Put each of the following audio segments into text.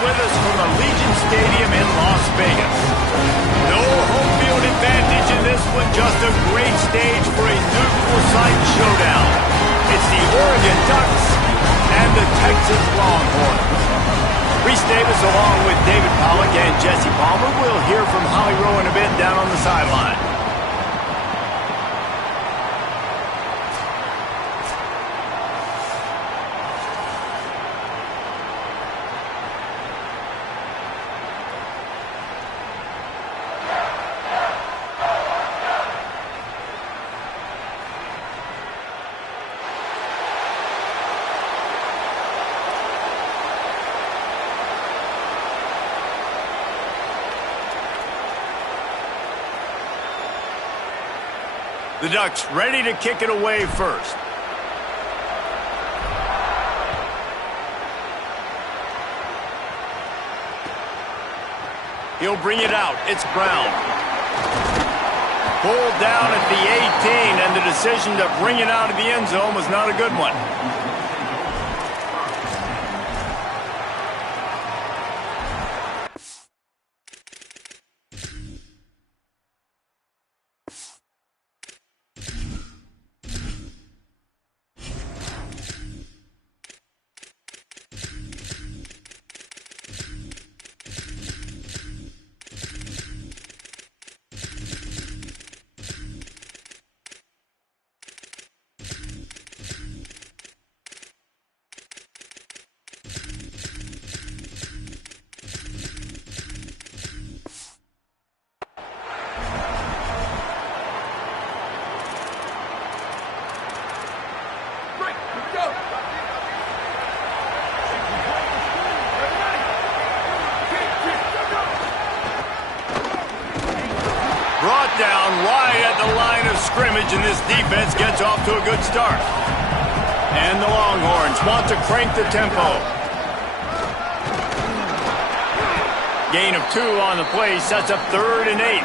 with us from Allegiant Stadium in Las Vegas. No home field advantage in this one, just a great stage for a neutral site showdown. It's the Oregon Ducks and the Texas Longhorns. Reese Davis along with David Pollack and Jesse Palmer. We'll hear from Holly Rowe in a bit down on the sideline. The Ducks ready to kick it away first. He'll bring it out. It's Brown. Pulled down at the 18, and the decision to bring it out of the end zone was not a good one. Brought down right at the line of scrimmage, and this defense gets off to a good start. And the Longhorns want to crank the tempo. Gain of 2 on the play sets up 3rd and 8.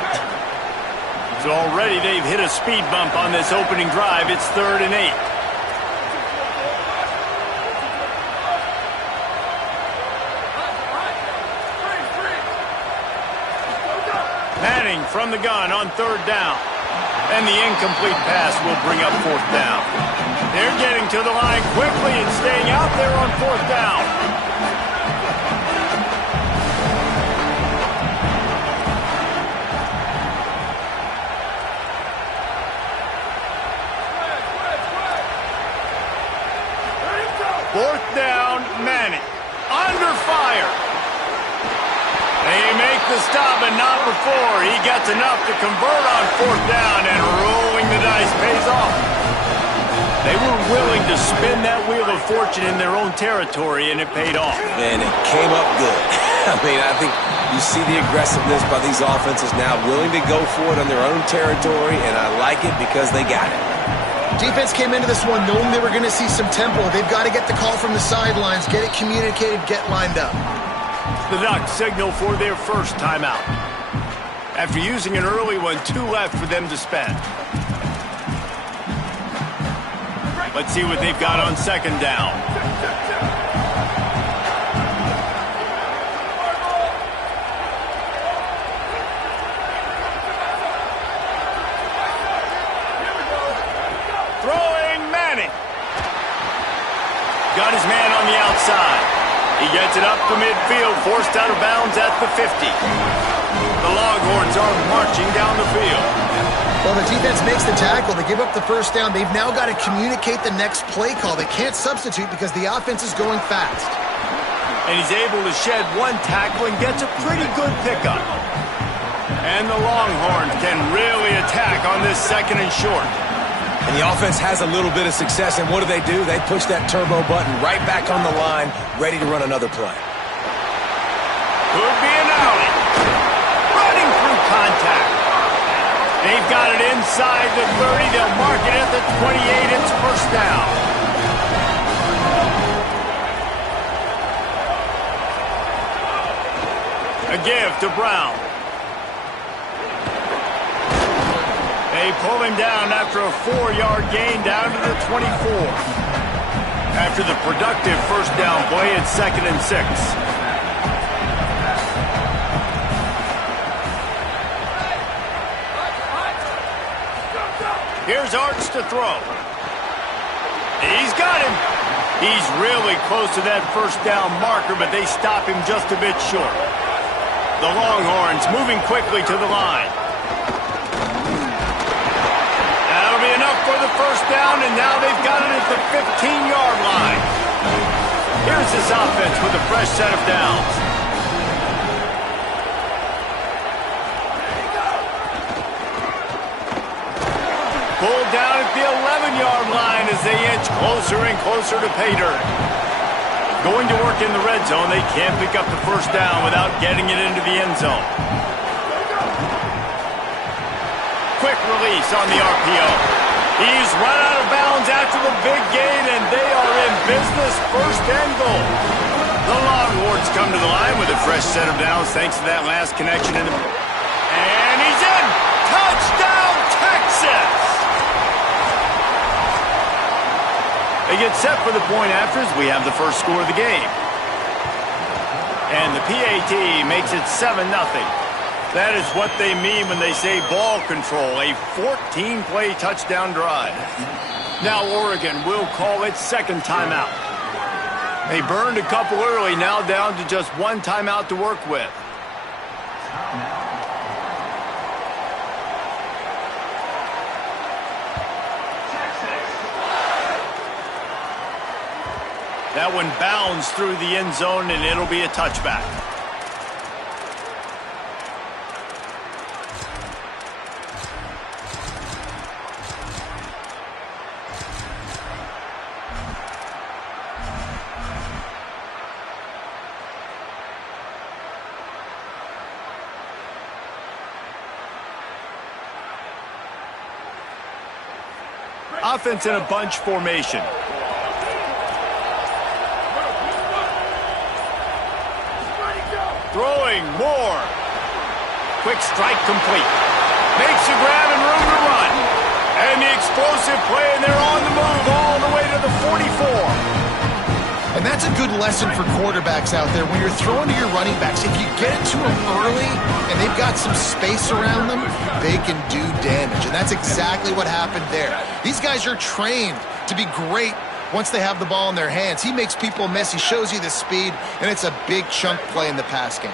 So already they've hit a speed bump on this opening drive. It's 3rd and 8. Manning from the gun on 3rd down. And the incomplete pass will bring up 4th down. They're getting to the line quickly and staying out there on 4th down. Fourth down, Manning. Under fire. They make the stop, but not before. He gets enough to convert on 4th down, and rolling the dice pays off. They were willing to spin that wheel of fortune in their own territory, and it paid off. And it came up good. I think you see the aggressiveness by these offenses now, willing to go for it on their own territory, and I like it because they got it. Defense came into this one knowing they were going to see some tempo. They've got to get the call from the sidelines, get it communicated, get lined up. The Ducks signal for their first timeout. After using an early one, 2 left for them to spend. Let's see what they've got on 2nd down. Throwing Manning. Got his man on the outside. He gets it up to midfield, forced out of bounds at the 50. The Longhorns are marching down the field. Well, the defense makes the tackle. They give up the 1st down. They've now got to communicate the next play call. They can't substitute because the offense is going fast. And he's able to shed 1 tackle and gets a pretty good pickup. And the Longhorns can really attack on this 2nd and short. And the offense has a little bit of success, and what do? They push that turbo button right back on the line, ready to run another play. Could be an alley. Running through contact. They've got it inside the 30. They'll mark it at the 28. It's 1st down. A give to Brown. They pull him down after a 4-yard gain down to the 24. After the productive 1st down play, it's 2nd and 6. Here's Arch to throw. He's got him. He's really close to that first down marker, but they stop him just a bit short. The Longhorns moving quickly to the line. That'll be enough for the first down, and now they've got it at the 15-yard line. Here's this offense with a fresh set of downs. Pulled down at the 11-yard line as they inch closer and closer to pay dirt. Going to work in the red zone, they can't pick up the first down without getting it into the end zone. Quick release on the RPO. He's run out of bounds after the big gain, and they are in business, first and goal. The Longhorns come to the line with a fresh set of downs thanks to that last connection. And he's in! Touchdown, Texas! They get set for the point after as we have the first score of the game. And the PAT makes it 7-0. That is what they mean when they say ball control, a 14-play touchdown drive. Now Oregon will call its second timeout. They burned a couple early, now down to just one timeout to work with. That one bounds through the end zone, and it'll be a touchback. Offense in a bunch formation. Throwing more. Quick strike complete. Makes a grab and room to run. And the explosive play, and they're on the move all the way to the 44. And that's a good lesson for quarterbacks out there. When you're throwing to your running backs, if you get it to them early and they've got some space around them, they can do damage. And that's exactly what happened there. These guys are trained to be great once they have the ball in their hands. He makes people miss. He shows you the speed, and it's a big chunk play in the pass game.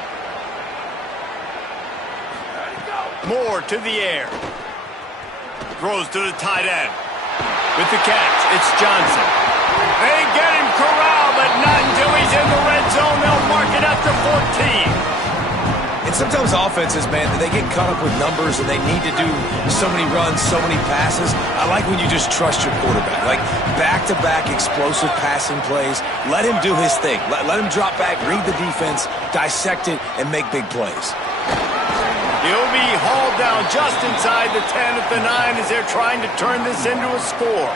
Moore to the air. Throws to the tight end. With the catch, it's Johnson. They get him corralled, but not until he's in the red zone. They'll mark it up to 14. And sometimes offenses, man, they get caught up with numbers and they need to do so many runs, so many passes. I like when you just trust your quarterback. Like back-to-back explosive passing plays. Let him do his thing. Let him drop back, read the defense, dissect it, and make big plays. He'll be hauled down just inside the 10 at the 9 as they're trying to turn this into a score.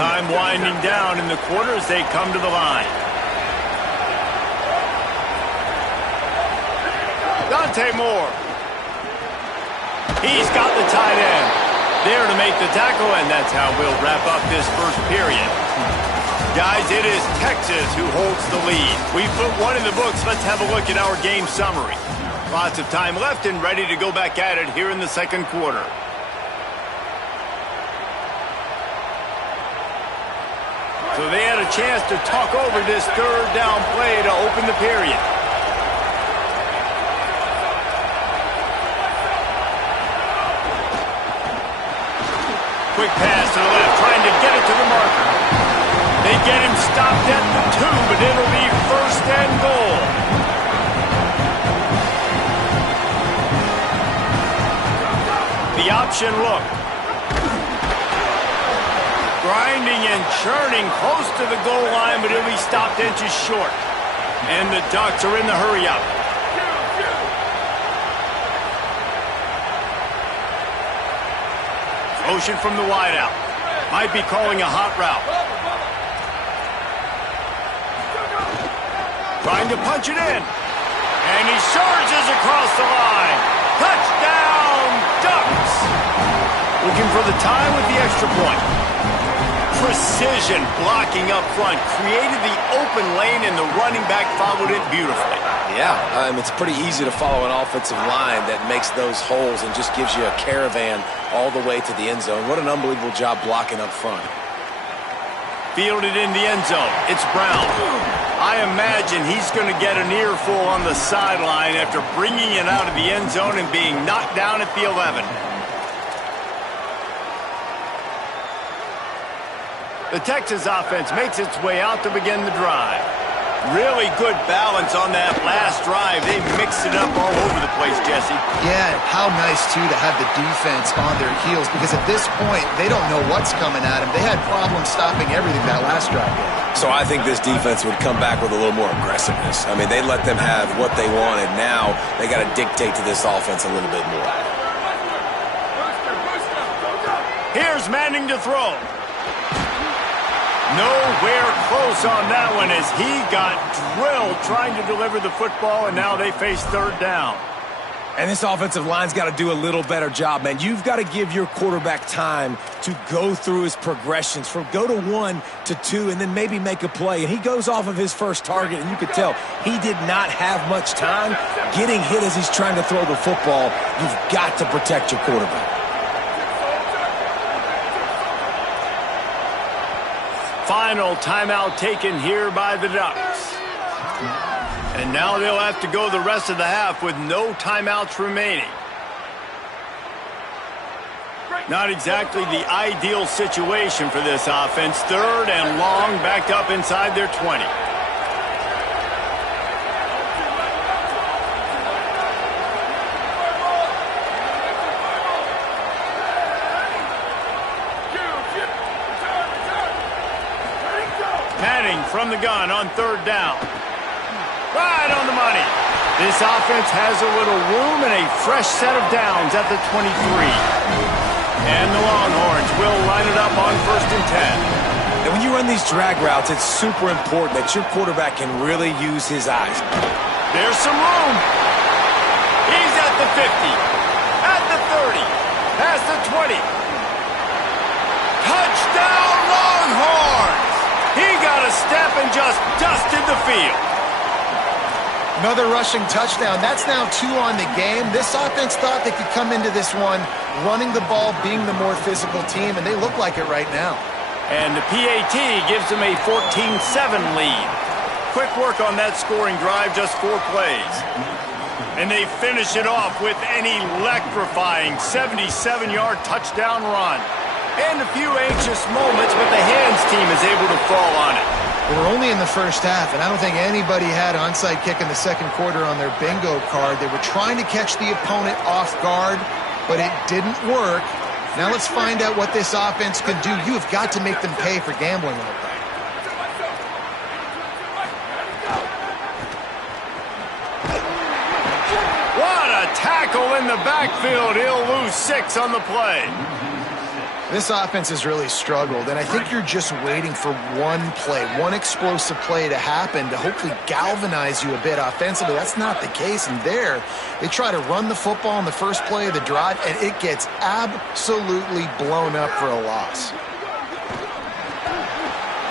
Time winding down in the quarter as they come to the line. Dante Moore. He's got the tight end there to make the tackle, and that's how we'll wrap up this first period. Guys, it is Texas who holds the lead. We've put one in the books. Let's have a look at our game summary. Lots of time left and ready to go back at it here in the second quarter. So they had a chance to talk over this third down play to open the period. Quick pass to the left, trying to get it to the marker. They get him stopped at the 2, but it'll be first and goal. The option look. Grinding and churning close to the goal line, but it'll be stopped inches short. And the Ducks are in the hurry-up. Motion from the wideout. Might be calling a hot route. Trying to punch it in. And he surges across the line. Touchdown, Ducks! Looking for the tie with the extra point. Precision blocking up front. Created the open lane, and the running back followed it beautifully. Yeah, it's pretty easy to follow an offensive line that makes those holes and just gives you a caravan all the way to the end zone. What an unbelievable job blocking up front. Fielded in the end zone. It's Brown. I imagine he's going to get an earful on the sideline after bringing it out of the end zone and being knocked down at the 11. The Texas offense makes its way out to begin the drive. Really good balance on that last drive. They mixed it up all over the place, Jesse. Yeah, how nice, too, to have the defense on their heels, because at this point, they don't know what's coming at them. They had problems stopping everything that last drive. So I think this defense would come back with a little more aggressiveness. I mean, they let them have what they wanted. Now they got to dictate to this offense a little bit more. Here's Manning to throw. Nowhere close on that one as he got drilled trying to deliver the football, and now they face third down. And this offensive line's got to do a little better job, man. You've got to give your quarterback time to go through his progressions from go to 1 to 2 and then maybe make a play. And he goes off of his first target, and you could tell he did not have much time getting hit as he's trying to throw the football. You've got to protect your quarterback. Final timeout taken here by the Ducks. And now they'll have to go the rest of the half with no timeouts remaining. Not exactly the ideal situation for this offense. Third and long, backed up inside their 20. Manning from the gun on third down. Right on the money. This offense has a little room and a fresh set of downs at the 23. And the Longhorns will line it up on 1st and 10. And when you run these drag routes, it's super important that your quarterback can really use his eyes. There's some room. He's at the 50, at the 30, past the 20. Touchdown Longhorns! He got a step and just dusted the field. Another rushing touchdown. That's now 2 on the game. This offense thought they could come into this one running the ball, being the more physical team, and they look like it right now. And the PAT gives them a 14-7 lead. Quick work on that scoring drive, just 4 plays. And they finish it off with an electrifying 77-yard touchdown run. And a few anxious moments, but the hands team is able to fall on it. We're only in the first half, and I don't think anybody had onside kick in the second quarter on their bingo card. They were trying to catch the opponent off guard, but it didn't work. Now let's find out what this offense can do. You have got to make them pay for gambling like that. What a tackle in the backfield. He'll lose 6 on the play. This offense has really struggled, and I think you're just waiting for one play, one explosive play to happen to hopefully galvanize you a bit offensively. That's not the case, and there, they try to run the football in the first play of the drive, and it gets absolutely blown up for a loss.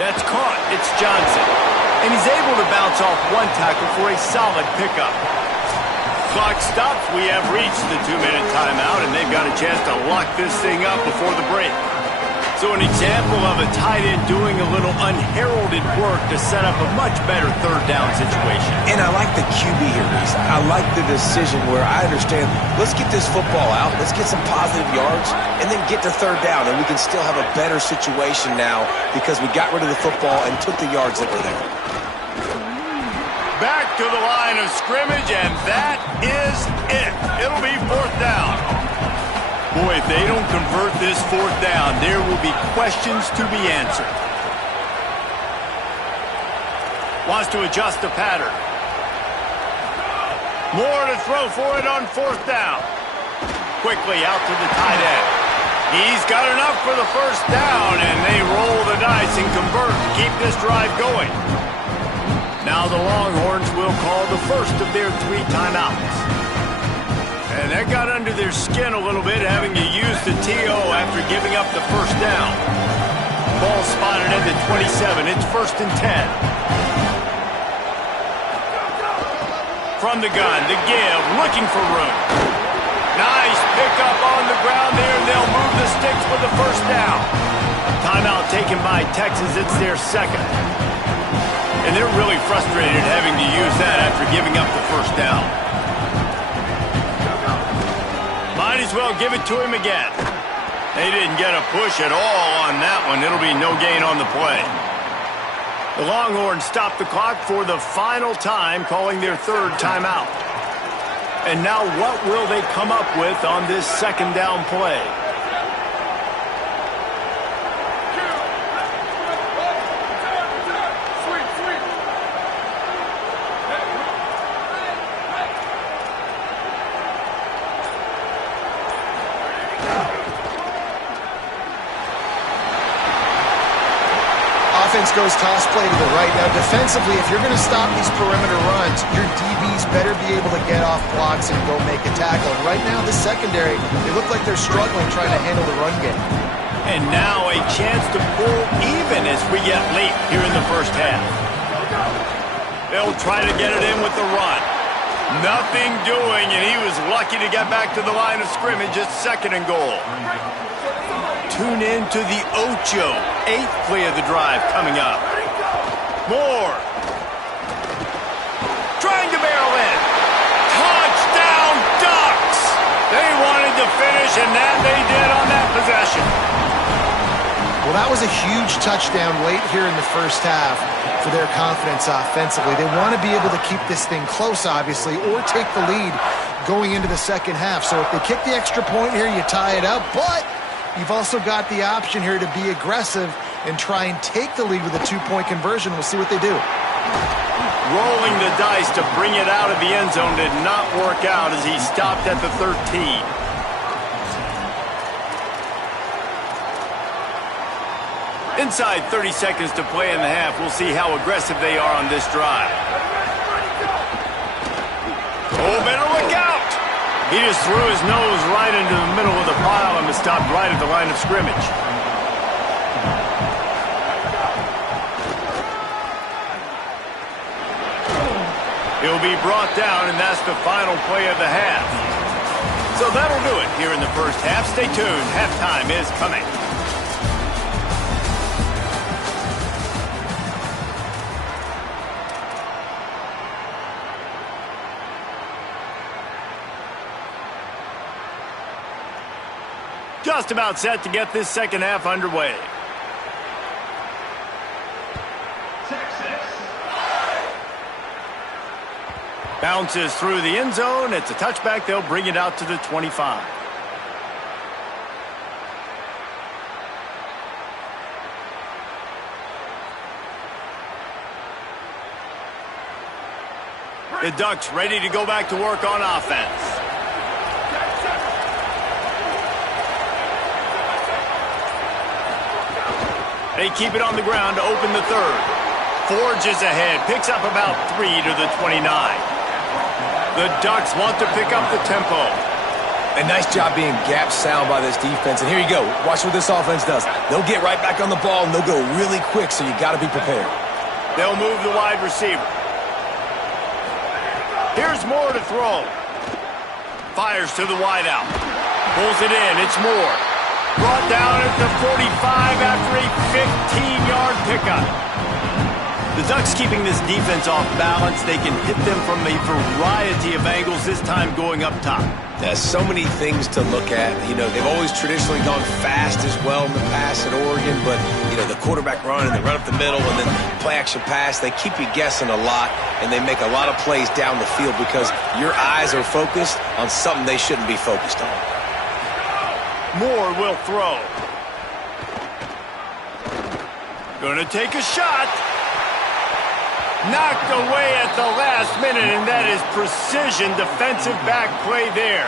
That's caught. It's Johnson, and he's able to bounce off one tackle for a solid pickup. Clock stops. We have reached the 2-minute timeout, and they've got a chance to lock this thing up before the break. So an example of a tight end doing a little unheralded work to set up a much better third down situation. And I like the QB here, Reese. I like the decision where I understand, let's get this football out, let's get some positive yards, and then get to third down, and we can still have a better situation now because we got rid of the football and took the yards that were there. Back to the line of scrimmage, and that is it. It'll be 4th down. Boy, if they don't convert this 4th down, there will be questions to be answered. Wants to adjust the pattern. More to throw for it on 4th down. Quickly out to the tight end. He's got enough for the 1st down, and they roll the dice and convert to keep this drive going. Now the Longhorns will call the first of their 3 timeouts. And that got under their skin a little bit, having to use the TO after giving up the 1st down. Ball spotted at the 27. It's 1st and 10. From the gun, the give, looking for room. Nice pickup on the ground there, and they'll move the sticks for the first down. Timeout taken by Texas. It's their second. And they're really frustrated having to use that after giving up the first down. Might as well give it to him again. They didn't get a push at all on that one. It'll be no gain on the play. The Longhorns stop the clock for the final time, calling their third timeout. And now what will they come up with on this second down play? Offense goes toss play to the right. Now, defensively, if you're going to stop these perimeter runs, your DBs better be able to get off blocks and go make a tackle. And right now, the secondary, they look like they're struggling trying to handle the run game. And now a chance to pull even as we get late here in the first half. They'll try to get it in with the run. Nothing doing, and he was lucky to get back to the line of scrimmage at 2nd and goal. Tune in to the Ocho, 8th play of the drive coming up. Moore. Trying to barrel in. Touchdown, Ducks! They wanted to finish, and that they did on that possession. Well, that was a huge touchdown late here in the first half for their confidence offensively. They want to be able to keep this thing close, obviously, or take the lead going into the second half. So if they kick the extra point here, you tie it up, but you've also got the option here to be aggressive and try and take the lead with a 2-point conversion. We'll see what they do. Rolling the dice to bring it out of the end zone did not work out as he stopped at the 13. Inside 30 seconds to play in the half. We'll see how aggressive they are on this drive. Oh, better look out! He just threw his nose right into the middle of the pile and was stopped right at the line of scrimmage. He'll be brought down, and that's the final play of the half. So that'll do it here in the first half. Stay tuned. Halftime is coming. Just about set to get this second half underway. Bounces through the end zone. It's a touchback. They'll bring it out to the 25. The Ducks ready to go back to work on offense. They keep it on the ground to open the third. Forges ahead, picks up about 3 to the 29. The Ducks want to pick up the tempo. A nice job being gap sound by this defense. And here you go. Watch what this offense does. They'll get right back on the ball, and they'll go really quick, so you got to be prepared. They'll move the wide receiver. Here's Moore to throw. Fires to the wideout. Pulls it in. It's Moore. Brought down at the 45 after a 15-yard pickup. The Ducks keeping this defense off balance. They can hit them from a variety of angles, this time going up top. There's so many things to look at. You know, they've always traditionally gone fast as well in the past at Oregon, but, you know, the quarterback run and they run up the middle and then play-action pass, they keep you guessing a lot, and they make a lot of plays down the field because your eyes are focused on something they shouldn't be focused on. Moore will throw. Gonna take a shot. Knocked away at the last minute, and that is precision defensive back play there.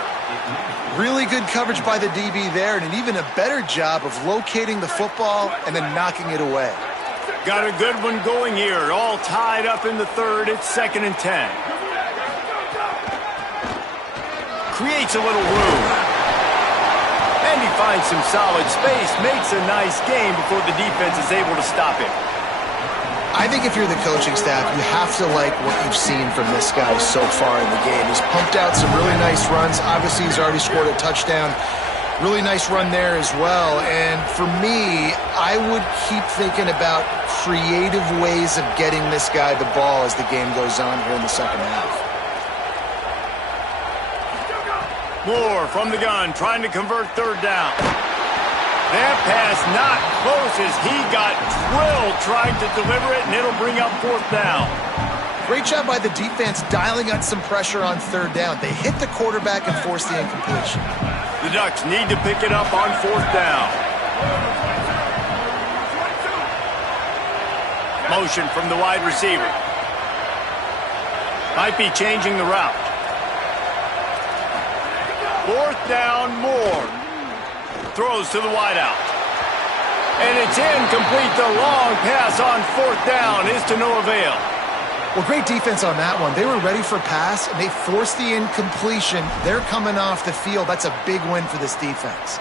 Really good coverage by the DB there, and an even a better job of locating the football and then knocking it away. Got a good one going here. All tied up in the third. It's 2nd and 10. Creates a little room. And he finds some solid space. Makes a nice game before the defense is able to stop him. I think if you're the coaching staff, you have to like what you've seen from this guy so far in the game. He's pumped out some really nice runs. Obviously, he's already scored a touchdown. Really nice run there as well. And for me, I would keep thinking about creative ways of getting this guy the ball as the game goes on here in the second half. Moore from the gun, trying to convert third down. That pass not close as he got drilled trying to deliver it, and it'll bring up fourth down. Great job by the defense dialing up some pressure on third down. They hit the quarterback and forced the incompletion. The Ducks need to pick it up on fourth down. Motion from the wide receiver. Might be changing the route. Fourth down, Moore. Throws to the wideout. And it's incomplete. The long pass on fourth down is to no avail. Well, great defense on that one. They were ready for pass, and they forced the incompletion. They're coming off the field. That's a big win for this defense.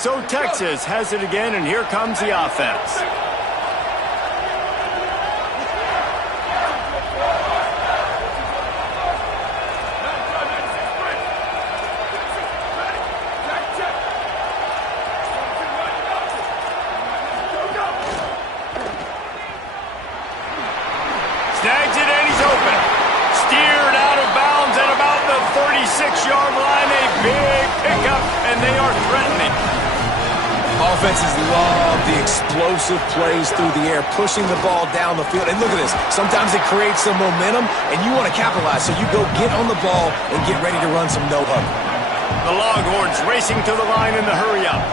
So Texas has it again, and here comes the offense. Snags it and he's open. Steered out of bounds at about the 36-yard line. A big pickup, and they are threatening. Offenses love the explosive plays through the air, pushing the ball down the field. And look at this. Sometimes it creates some momentum, and you want to capitalize. So you go get on the ball and get ready to run some no-huddle. The Longhorns racing to the line in the hurry-up.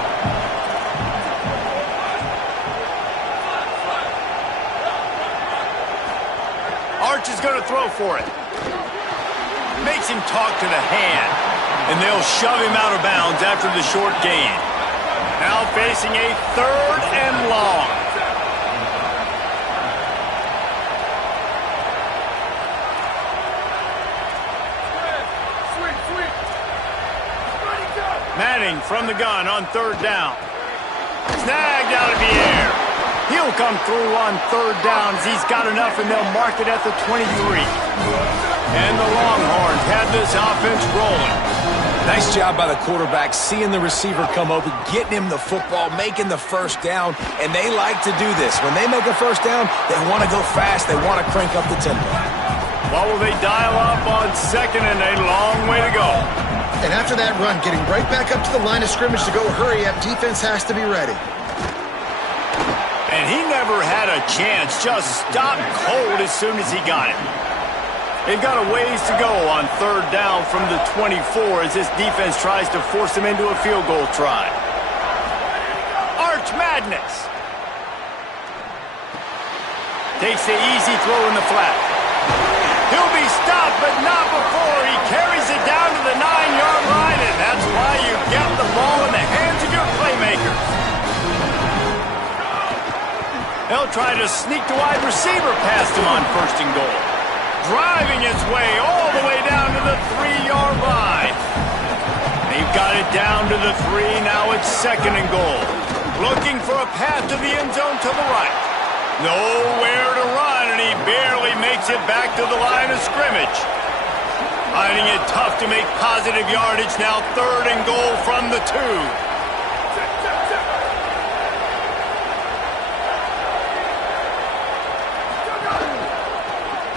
Arch is going to throw for it. Makes him talk to the hand. And they'll shove him out of bounds after the short gain. Now facing a third and long. Manning from the gun on third down. Snagged out of the air. He'll come through on third downs. He's got enough, and they'll mark it at the 23. And the Longhorns have this offense rolling. Nice job by the quarterback, seeing the receiver come open, getting him the football, making the first down, and they like to do this. When they make a first down, they want to go fast. They want to crank up the tempo. What will they dial up on second, and a long way to go. And after that run, getting right back up to the line of scrimmage to go hurry up, defense has to be ready. And he never had a chance, just stopped cold as soon as he got it. They've got a ways to go on third down from the 24 as this defense tries to force them into a field goal try. Arch Madness. Takes the easy throw in the flat. He'll be stopped, but not before he carries it down to the 9-yard line, and that's why you get the ball in the hands of your playmakers. They'll try to sneak the wide receiver past him on first and goal. Driving its way all the way down to the 3-yard line. They've got it down to the 3. Now it's second and goal. Looking for a path to the end zone to the right. Nowhere to run, and he barely makes it back to the line of scrimmage. Finding it tough to make positive yardage. Now third and goal from the 2.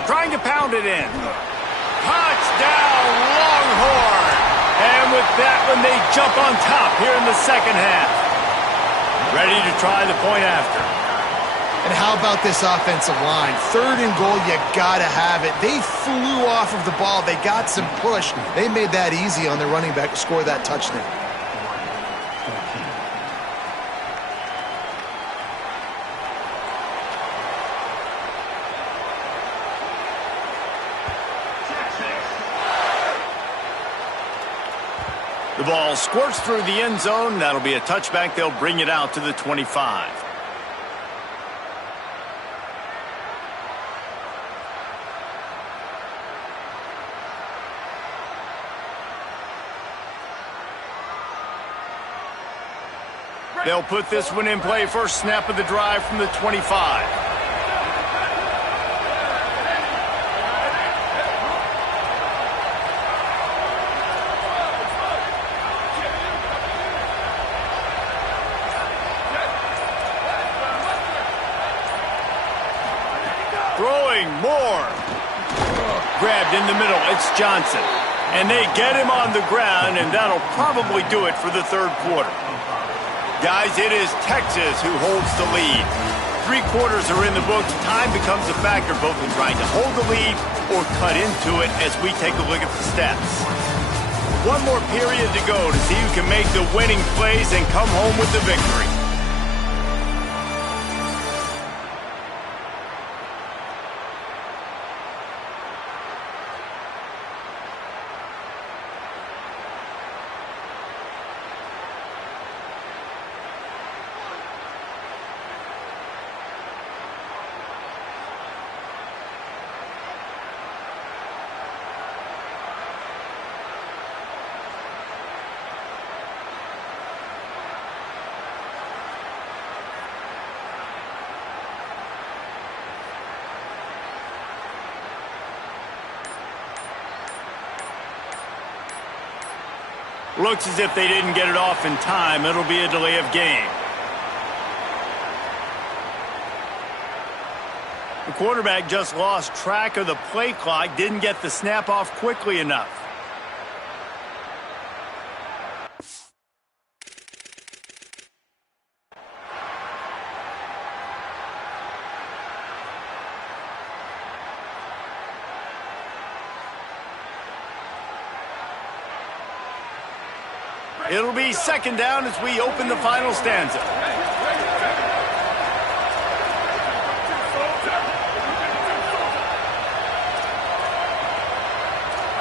Trying to pound it in. Touchdown, Longhorn. And with that one, they jump on top here in the second half. Ready to try the point after. And how about this offensive line? Third and goal, you gotta have it. They flew off of the ball. They got some push. They made that easy on their running back to score that touchdown. The ball squirts through the end zone. That'll be a touchback. They'll bring it out to the 25. They'll put this one in play first snap of the drive from the 25. Throwing more. Grabbed in the middle. It's Johnson. And they get him on the ground, and that'll probably do it for the third quarter. Guys, it is Texas who holds the lead. 3 quarters are in the books. Time becomes a factor both in trying to hold the lead or cut into it as we take a look at the stats. One more period to go to see who can make the winning plays and come home with the victory. Looks as if they didn't get it off in time. It'll be a delay of game. The quarterback just lost track of the play clock, didn't get the snap off quickly enough. It'll be second down as we open the final stanza.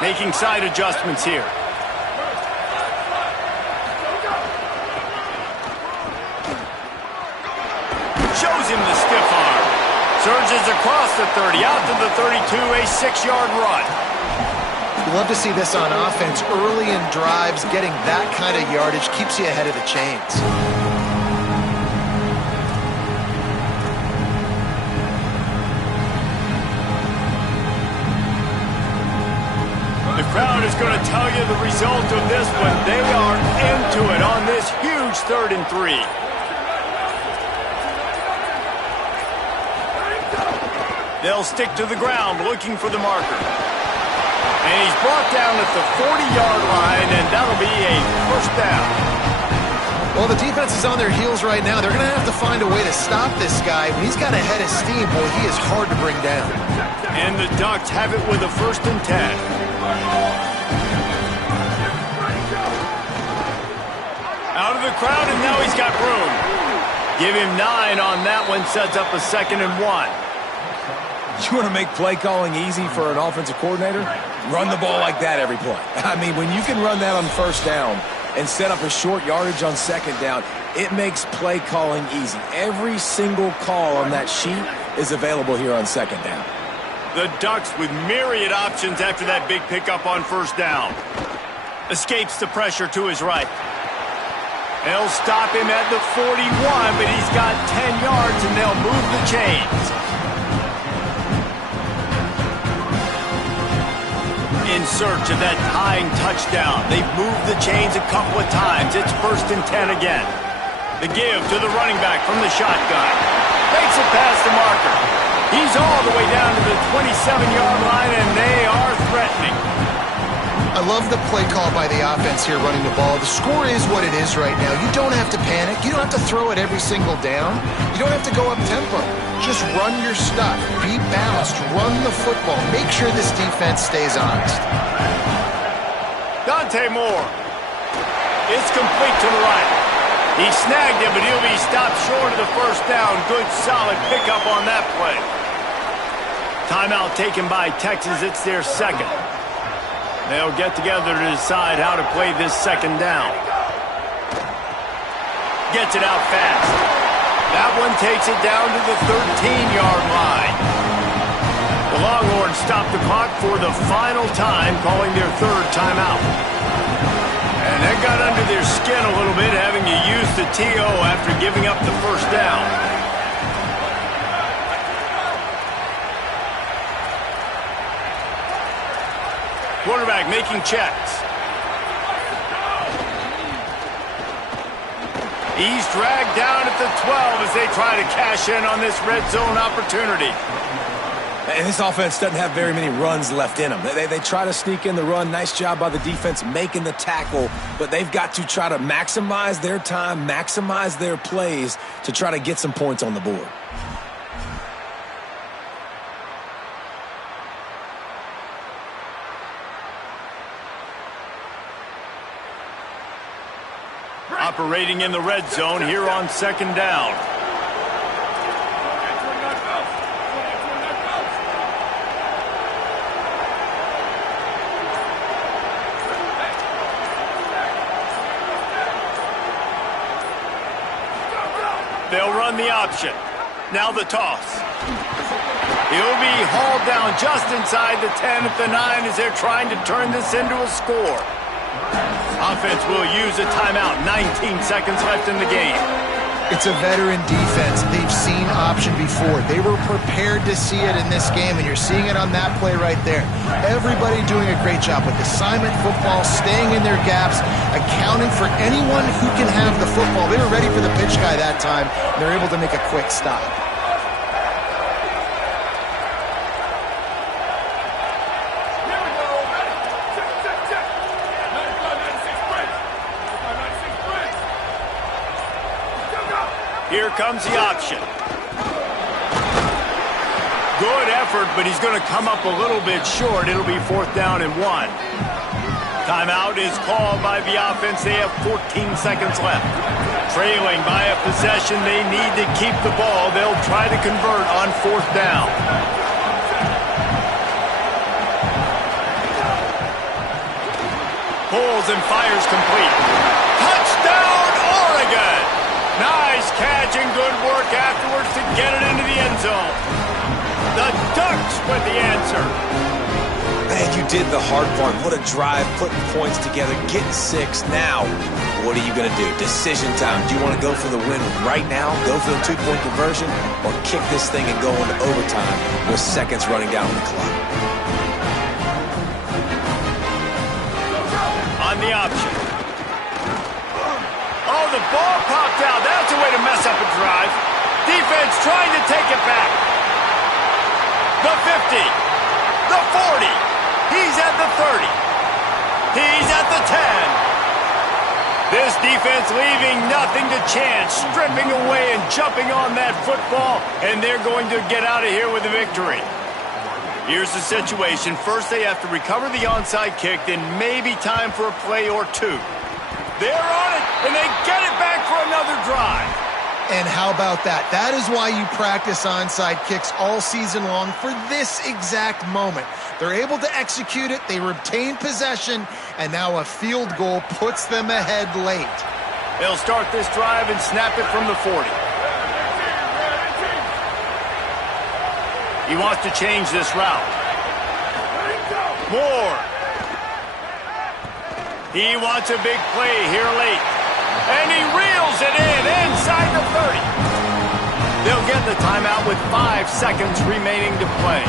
Making side adjustments here. Shows him the stiff arm. Surges across the 30, out to the 32, a 6-yard run. You love to see this on offense. Early in drives, getting that kind of yardage keeps you ahead of the chains. The crowd is going to tell you the result of this one. They are into it on this huge 3rd and 3. They'll stick to the ground looking for the marker. And he's brought down at the 40-yard line, and that'll be a first down. Well, the defense is on their heels right now. They're going to have to find a way to stop this guy. When he's got a head of steam, boy, he is hard to bring down. And the Ducks have it with a 1st and 10. Out of the crowd, and now he's got room. Give him 9 on that one, sets up a 2nd and 1. You want to make play calling easy for an offensive coordinator? Run the ball like that every play. I mean, when you can run that on 1st down and set up a short yardage on 2nd down, it makes play calling easy. Every single call on that sheet is available here on 2nd down. The Ducks with myriad options after that big pickup on 1st down. Escapes the pressure to his right. They'll stop him at the 41, but he's got 10 yards, and they'll move the chains. In search of that tying touchdown. They've moved the chains a couple of times. It's 1st and 10 again. The give to the running back from the shotgun. Makes it past the marker. He's all the way down to the 27-yard line, and they are threatening. I love the play call by the offense here running the ball. The score is what it is right now. You don't have to panic. You don't have to throw it every single down. You don't have to go up tempo. Just run your stuff. Be balanced. Run the football. Make sure this defense stays honest. Dante Moore. It's complete to the right. He snagged it, but he'll be stopped short of the 1st down. Good, solid pickup on that play. Timeout taken by Texas. It's their 2nd. They'll get together to decide how to play this 2nd down. Gets it out fast. That one takes it down to the 13-yard line. The Longhorns stop the clock for the final time, calling their 3rd timeout. And that got under their skin a little bit, having to use the TO after giving up the first down. Quarterback making checks. He's dragged down at the 12 as they try to cash in on this red zone opportunity. And this offense doesn't have very many runs left in them. They try to sneak in the run. Nice job by the defense making the tackle, but they've got to try to maximize their time, maximize their plays to try to get some points on the board. Operating in the red zone here on second down. They'll run the option. Now the toss. He'll be hauled down just inside the 10 at the 9 as they're trying to turn this into a score. Offense will use a timeout. 19 seconds left in the game. It's a veteran defense. They've seen option before. They were prepared to see it in this game, and you're seeing it on that play right there. Everybody doing a great job with assignment football, staying in their gaps, accounting for anyone who can have the football. They were ready for the pitch guy that time, and they're able to make a quick stop. Here comes the option. Good effort, but he's going to come up a little bit short. It'll be 4th down and 1. Timeout is called by the offense. They have 14 seconds left. Trailing by a possession, they need to keep the ball. They'll try to convert on 4th down. Pulls and fires complete. Touchdown, Oregon! Nice catch and good work afterwards to get it into the end zone. The Ducks with the answer. Man, you did the hard part. What a drive, putting points together, getting 6. Now, what are you going to do? Decision time. Do you want to go for the win right now, go for the 2-point conversion, or kick this thing and go into overtime with seconds running down on the clock? On the option. Oh, the ball popped out. That's a way to mess up a drive. Defense trying to take it back. The 50. The 40. He's at the 30. He's at the 10. This defense leaving nothing to chance, stripping away and jumping on that football, and they're going to get out of here with a victory. Here's the situation. First, they have to recover the onside kick, then maybe time for a play or two. They're on it, and they get it back for another drive. And how about that? That is why you practice onside kicks all season long, for this exact moment. They're able to execute it, they retain possession, and now a field goal puts them ahead late. They'll start this drive and snap it from the 40. He wants to change this route. Moore. He wants a big play here late. And he reels it in inside the 30. They'll get the timeout with 5 seconds remaining to play.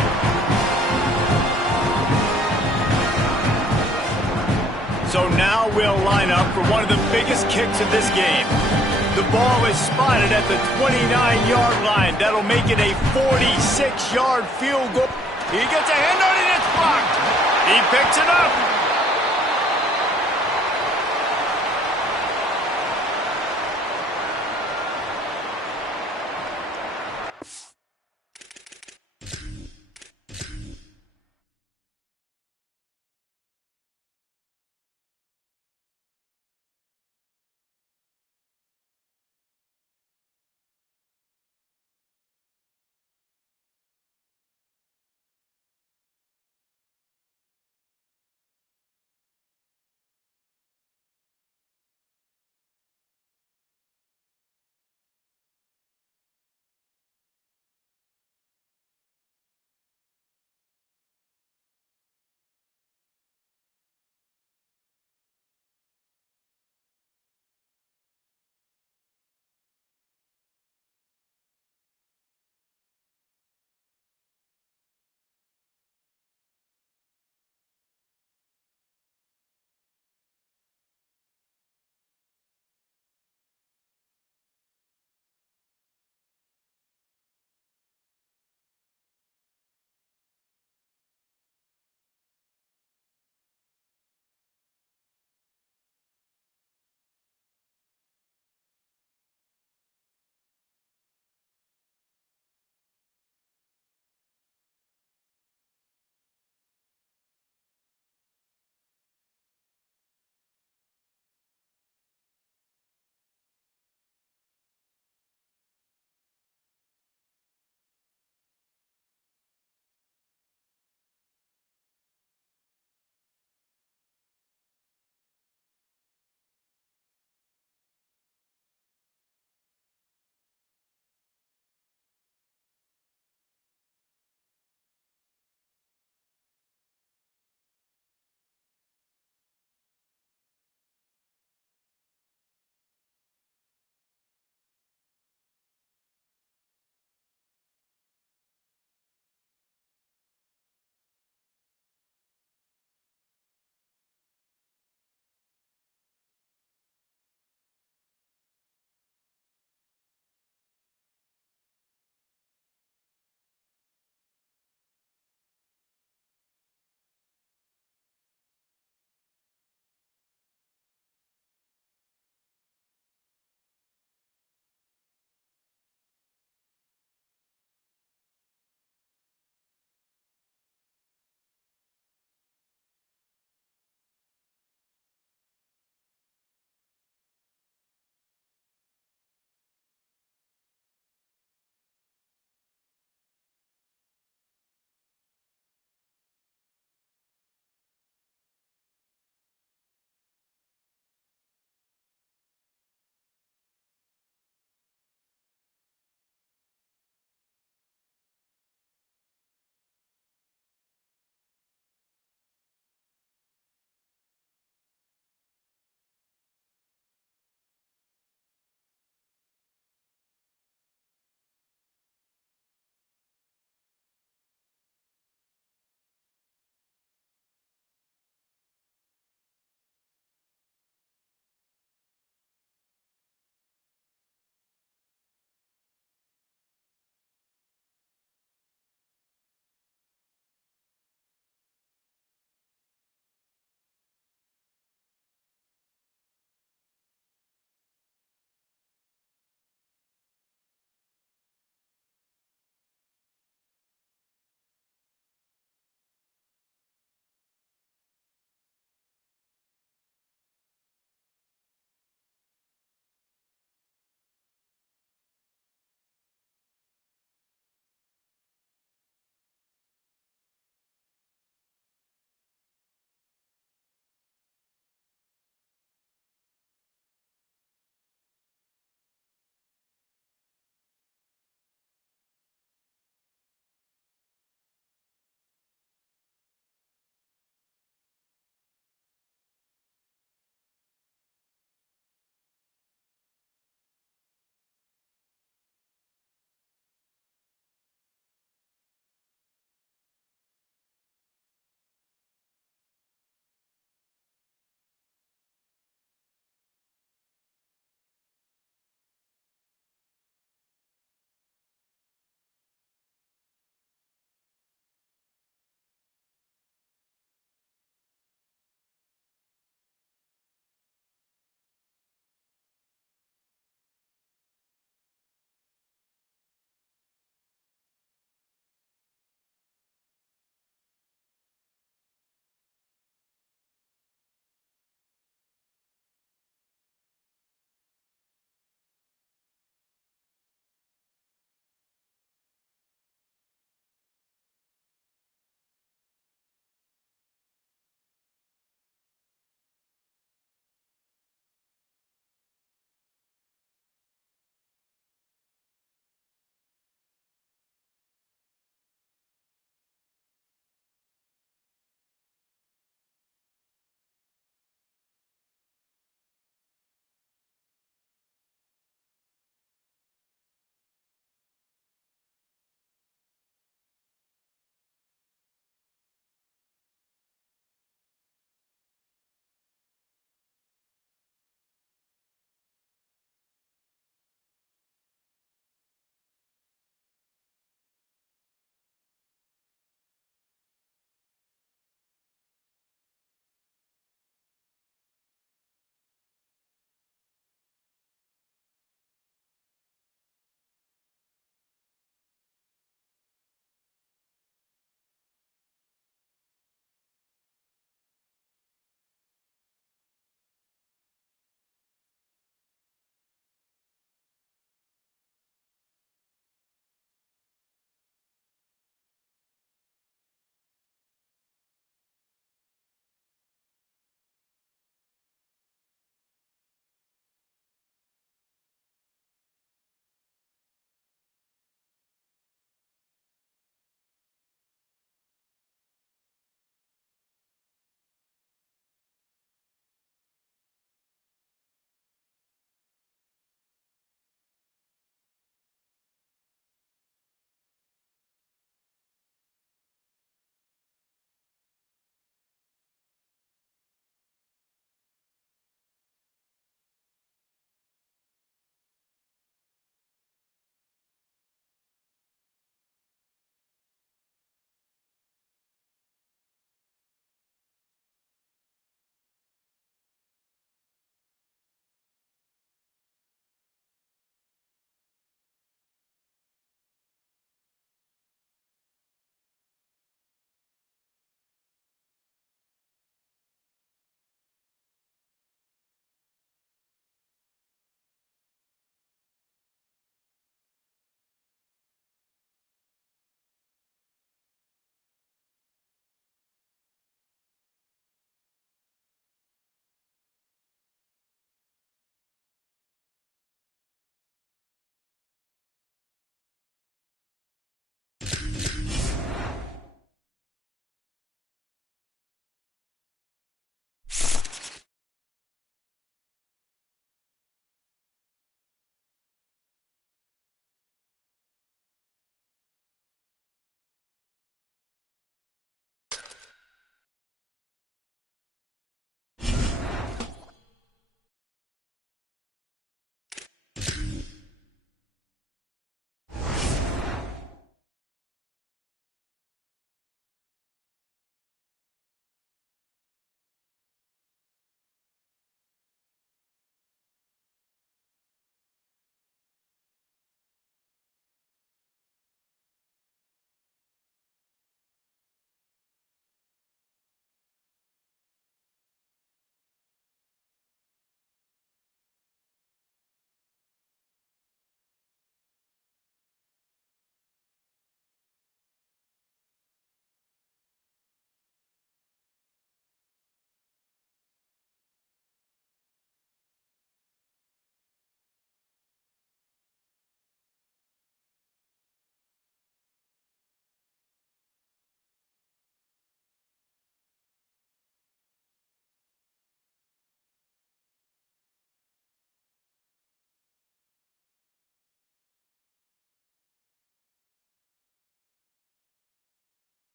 So now we'll line up for one of the biggest kicks of this game. The ball is spotted at the 29-yard line. That'll make it a 46-yard field goal. He gets a hand on it, it's blocked. He picks it up.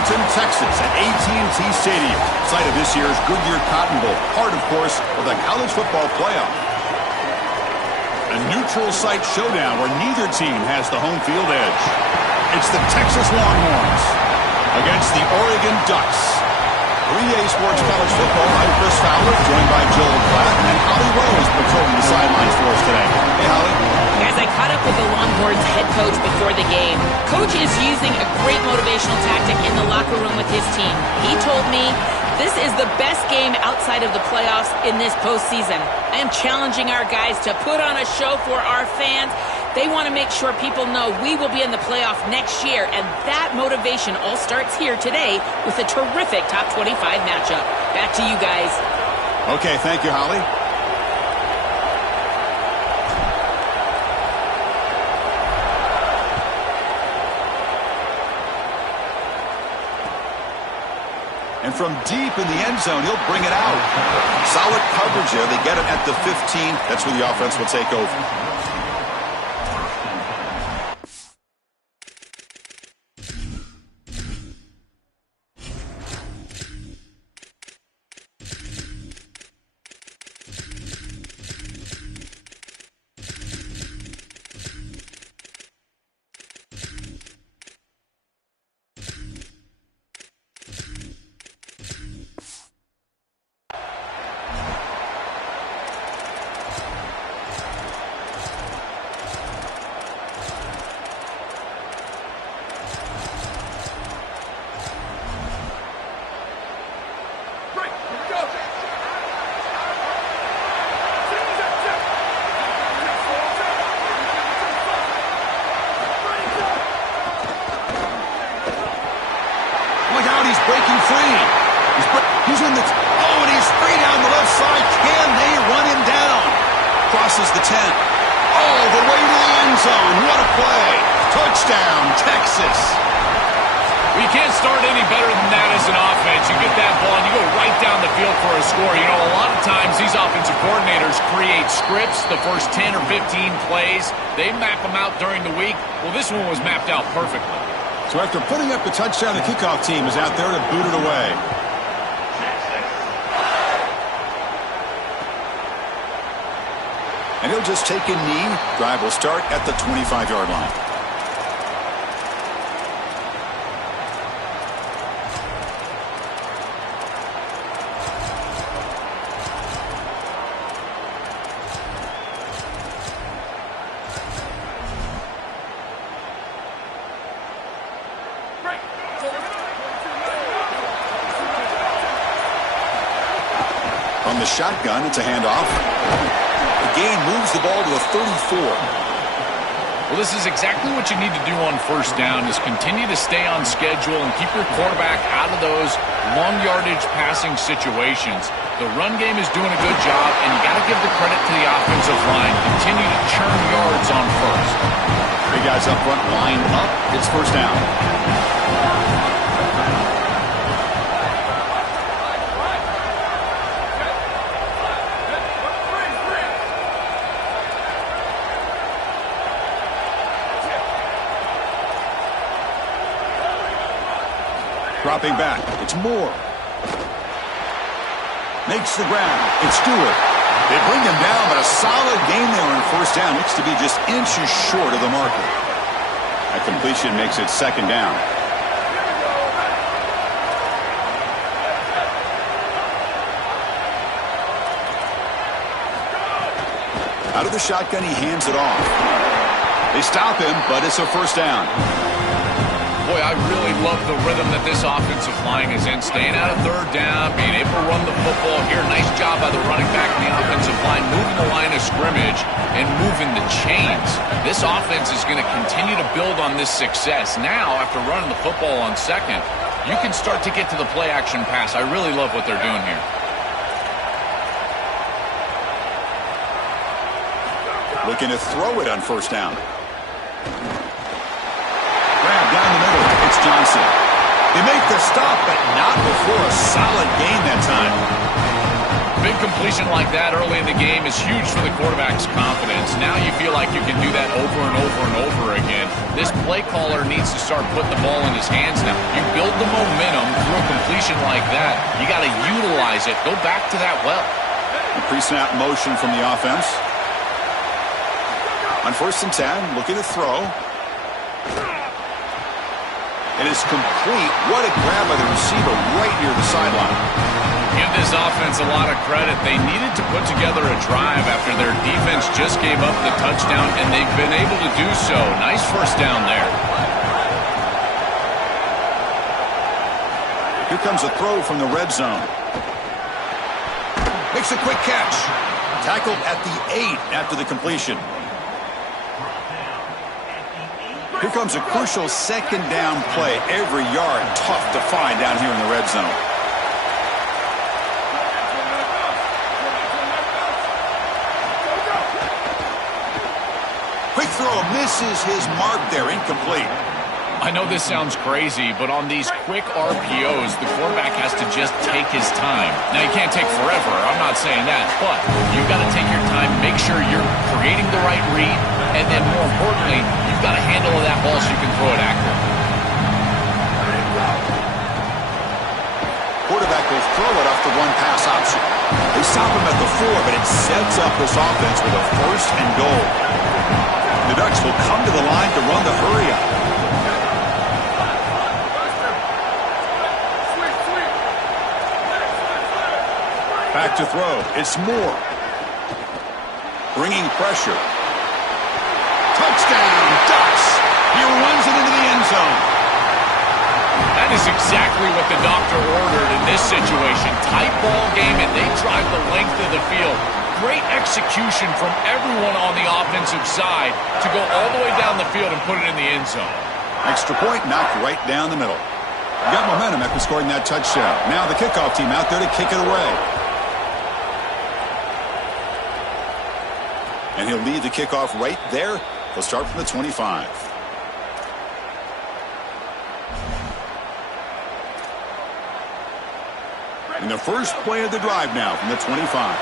Arlington, Texas at AT&T Stadium, site of this year's Goodyear Cotton Bowl, part, of course, of the college football playoff. A neutral site showdown where neither team has the home field edge. It's the Texas Longhorns against the Oregon Ducks. 3A Sports College Football, I'm Chris Fowler, joined by Joel Klatt and Holly Rose patrolling the sidelines for us today. Hey, Holly. As I caught up with the Longhorns head coach before the game, Coach is using a great motivational tactic in the locker room with his team. He told me this is the best game outside of the playoffs in this postseason. I am challenging our guys to put on a show for our fans. They want to make sure people know we will be in the playoff next year, and that motivation all starts here today with a terrific top 25 matchup. Back to you guys. Okay, thank you, Holly. And from deep in the end zone, he'll bring it out. Solid coverage there. They get it at the 15. That's where the offense will take over. He's breaking free. He's in the... Oh, and he's free down the left side. Can they run him down? Crosses the 10. Oh, the way to the end zone. What a play. Touchdown, Texas. You can't start any better than that as an offense. You get that ball and you go right down the field for a score. You know, a lot of times these offensive coordinators create scripts, the first 10 or 15 plays. They map them out during the week. Well, this one was mapped out perfectly. So after putting up the touchdown, the kickoff team is out there to boot it away. And he'll just take a knee. Drive will start at the 25-yard line. From the shotgun, it's a handoff. The gain moves the ball to the 34. Well, this is exactly what you need to do on first down is continue to stay on schedule and keep your quarterback out of those long yardage passing situations. The run game is doing a good job, and you got to give the credit to the offensive line. Continue to churn yards on first. Three guys up front, line up. It's first down. Dropping back. It's Moore. Makes the ground. It's Stewart. They bring him down, but a solid gain there on first down. Looks to be just inches short of the marker. That completion makes it second down. Out of the shotgun, he hands it off. They stop him, but it's a first down. Boy, I really love the rhythm that this offensive line is in. Staying out of third down, being able to run the football here. Nice job by the running back and the offensive line, moving the line of scrimmage and moving the chains. This offense is going to continue to build on this success. Now, after running the football on second, you can start to get to the play-action pass. I really love what they're doing here. Looking to throw it on first down. Grab down the middle. It's Johnson. They make the stop, but not before a solid gain that time. Big completion like that early in the game is huge for the quarterback's confidence. Now you feel like you can do that over and over and over again. This play caller needs to start putting the ball in his hands now. You build the momentum through a completion like that. You got to utilize it. Go back to that well. Pre-snap motion from the offense. On 1st and 10, looking to throw. It is complete. What a grab by the receiver right near the sideline. Give this offense a lot of credit. They needed to put together a drive after their defense just gave up the touchdown, and they've been able to do so. Nice first down there. Here comes a throw from the red zone. Makes a quick catch. Tackled at the 8 after the completion. Here comes a crucial 2nd down play. Every yard tough to find down here in the red zone. Quick throw misses his mark there. Incomplete. I know this sounds crazy, but on these quick RPOs, the quarterback has to just take his time. Now, you can't take forever. I'm not saying that, but you've got to take your time, make sure you're creating the right read, and then more importantly, you've got to handle that ball so you can throw it accurately. Quarterback will throw it off the one pass option. They stop him at the 4, but it sets up this offense with a 1st and goal. The Ducks will come to the line to run the hurry up. Back to throw. It's Moore. Bringing pressure. Touchdown, Ducks. He runs it into the end zone. That is exactly what the doctor ordered in this situation. Tight ball game, and they drive the length of the field. Great execution from everyone on the offensive side to go all the way down the field and put it in the end zone. Extra point knocked right down the middle. You got momentum after scoring that touchdown. Now the kickoff team out there to kick it away. And he'll lead the kickoff right there. He'll start from the 25. And the first play of the drive now from the 25.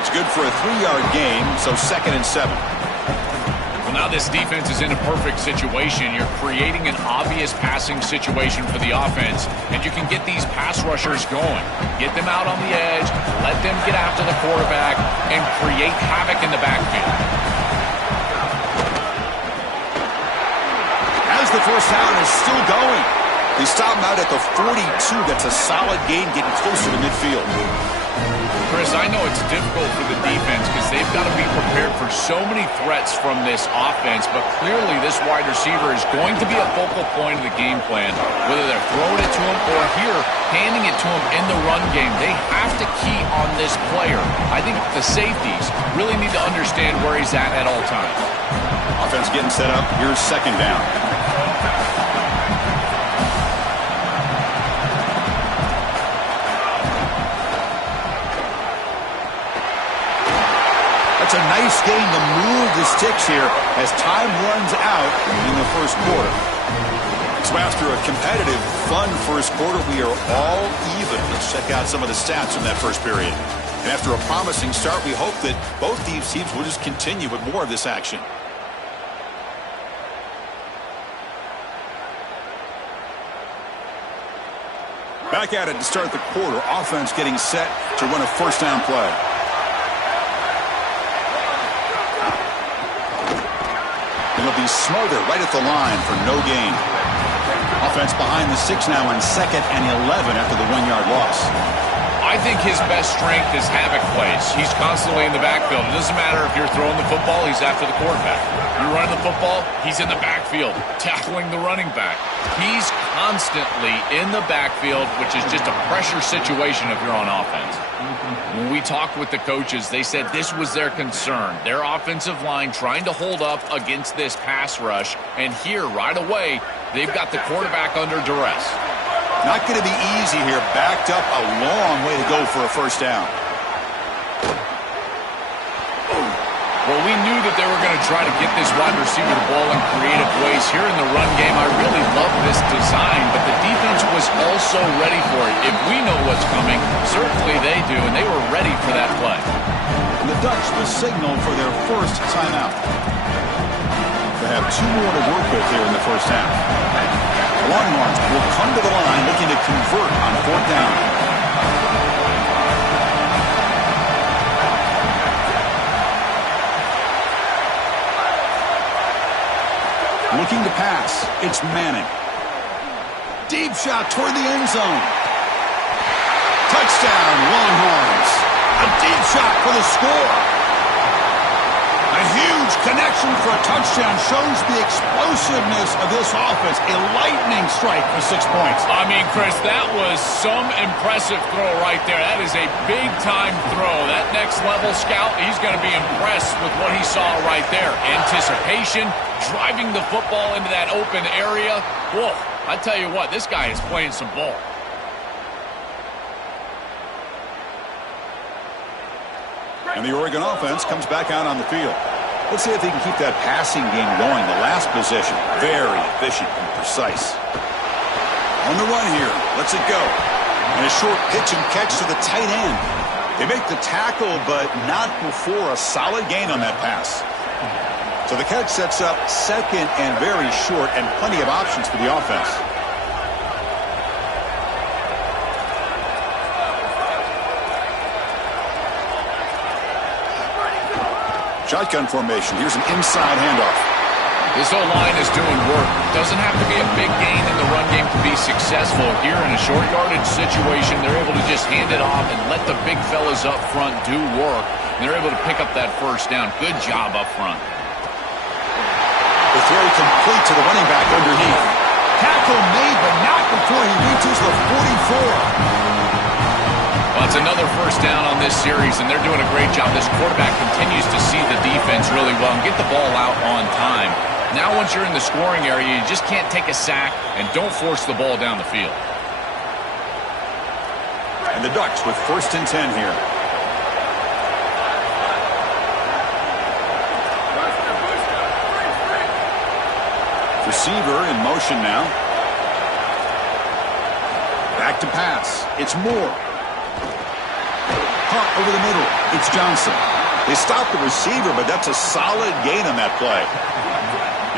It's good for a 3-yard gain, so 2nd and 7. Now this defense is in a perfect situation. You're creating an obvious passing situation for the offense, and you can get these pass rushers going. Get them out on the edge, let them get after the quarterback, and create havoc in the backfield. As the first down is still going. They stop him out at the 42. That's a solid gain, getting closer to midfield. Chris, I know it's difficult for the defense because they've got to be prepared for so many threats from this offense, but clearly this wide receiver is going to be a focal point of the game plan, whether they're throwing it to him or here, handing it to him in the run game. They have to key on this player. I think the safeties really need to understand where he's at all times. Offense getting set up. Here's 2nd down. That's a nice gain to move the sticks here as time runs out in the first quarter. So after a competitive, fun first quarter, we are all even. Let's check out some of the stats from that first period. And after a promising start, we hope that both these teams will just continue with more of this action. Back at it to start the quarter. Offense getting set to run a 1st down play. It'll be Smother right at the line for no gain. Offense behind the 6 now on 2nd and 11 after the 1-yard loss. I think his best strength is havoc plays. He's constantly in the backfield. It doesn't matter if you're throwing the football, he's after the quarterback. You're running the football, he's in the backfield, tackling the running back. He's constantly in the backfield, which is just a pressure situation if you're on offense. When we talked with the coaches, they said this was their concern. Their offensive line trying to hold up against this pass rush. And here, right away, they've got the quarterback under duress. Not going to be easy here. Backed up a long way to go for a 1st down. Well, we knew that they were going to try to get this wide receiver the ball in creative ways. Here in the run game, I really love this design, but the defense was also ready for it. If we know what's coming, certainly they do, and they were ready for that play. And the Ducks will signal for their first timeout. They have 2 more to work with here in the first half. The Longhorns will come to the line looking to convert on 4th down. Looking to pass. It's Manning. Deep shot toward the end zone. Touchdown, Longhorns. A deep shot for the score. A huge connection for a touchdown shows the explosiveness of this offense. A lightning strike for 6 points. I mean, Chris, that was some impressive throw right there. That is a big-time throw. That next-level scout, he's going to be impressed with what he saw right there. Anticipation, driving the football into that open area. Whoa, I tell you what, this guy is playing some ball. And the Oregon offense comes back out on the field. Let's see if they can keep that passing game going. The last possession, very efficient and precise. On the run here, lets it go. And a short pitch and catch to the tight end. They make the tackle, but not before a solid gain on that pass. So the catch sets up second and very short, and plenty of options for the offense. Shotgun formation. Here's an inside handoff. This O-line is doing work. Doesn't have to be a big gain in the run game to be successful. Here in a short yardage situation, they're able to just hand it off and let the big fellas up front do work. And they're able to pick up that first down. Good job up front. The throw complete to the running back underneath. Tackle made, but not before he reaches the 44. Well, it's another first down on this series, and they're doing a great job. This quarterback continues to see the defense really well and get the ball out on time. Now, once you're in the scoring area, you just can't take a sack and don't force the ball down the field. And the Ducks with 1st and 10 here. Receiver in motion now. Back to pass. It's Moore. Caught over the middle. It's Johnson. They stopped the receiver, but that's a solid gain on that play.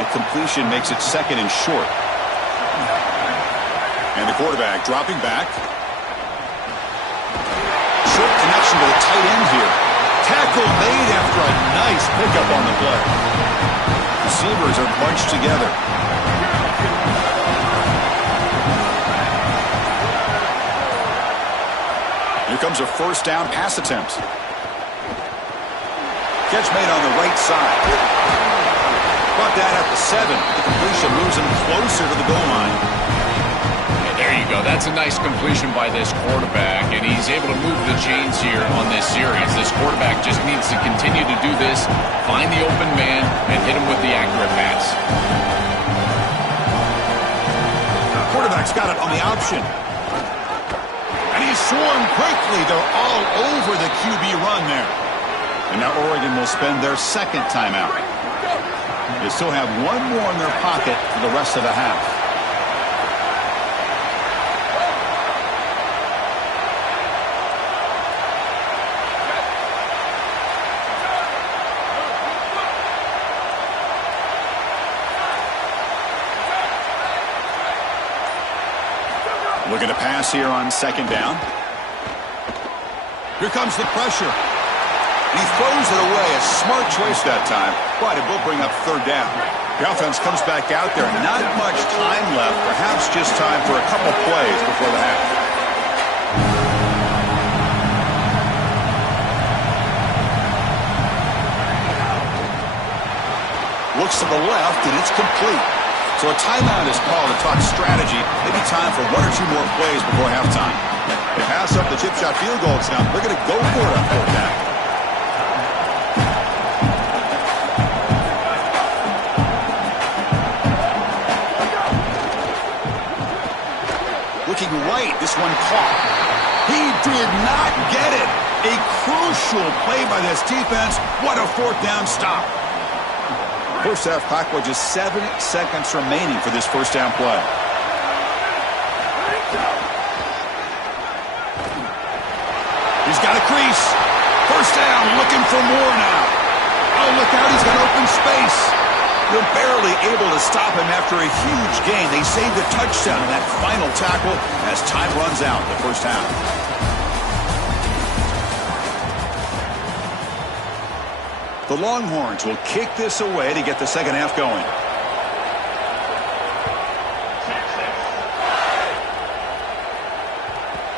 That completion makes it second and short. And the quarterback dropping back. Short connection to the tight end here. Tackle made after a nice pickup on the play. Receivers are bunched together. Here comes a first down pass attempt. Catch made on the right side. Brought that at the 7. The completion moves him closer to the goal line. And there you go. That's a nice completion by this quarterback, and he's able to move the chains here on this series. This quarterback just needs to continue to do this, find the open man, and hit him with the accurate pass. Quarterback's got it on the option. And he's swarmed quickly. They're all over the QB run there. And now Oregon will spend their second timeout. They still have 1 more in their pocket for the rest of the half. Looking to pass here on 2nd down. Here comes the pressure. And he throws it away. A smart choice that time. But it will bring up 3rd down. The offense comes back out there. Not much time left. Perhaps just time for a couple plays before the half. Looks to the left, and it's complete. So a timeout is called to talk strategy. Maybe time for 1 or 2 more plays before halftime. They pass up the chip shot field goal attempt. They're going to go for it on 4th down. Looking right, this one caught. He did not get it. A crucial play by this defense. What a fourth down stop. First half clock with just 7 seconds remaining for this first down play. He's got a crease. First down, looking for more now. Oh, look out, he's got open space. They're barely able to stop him after a huge gain. They saved a touchdown in that final tackle as time runs out in the first half. The Longhorns will kick this away to get the second half going.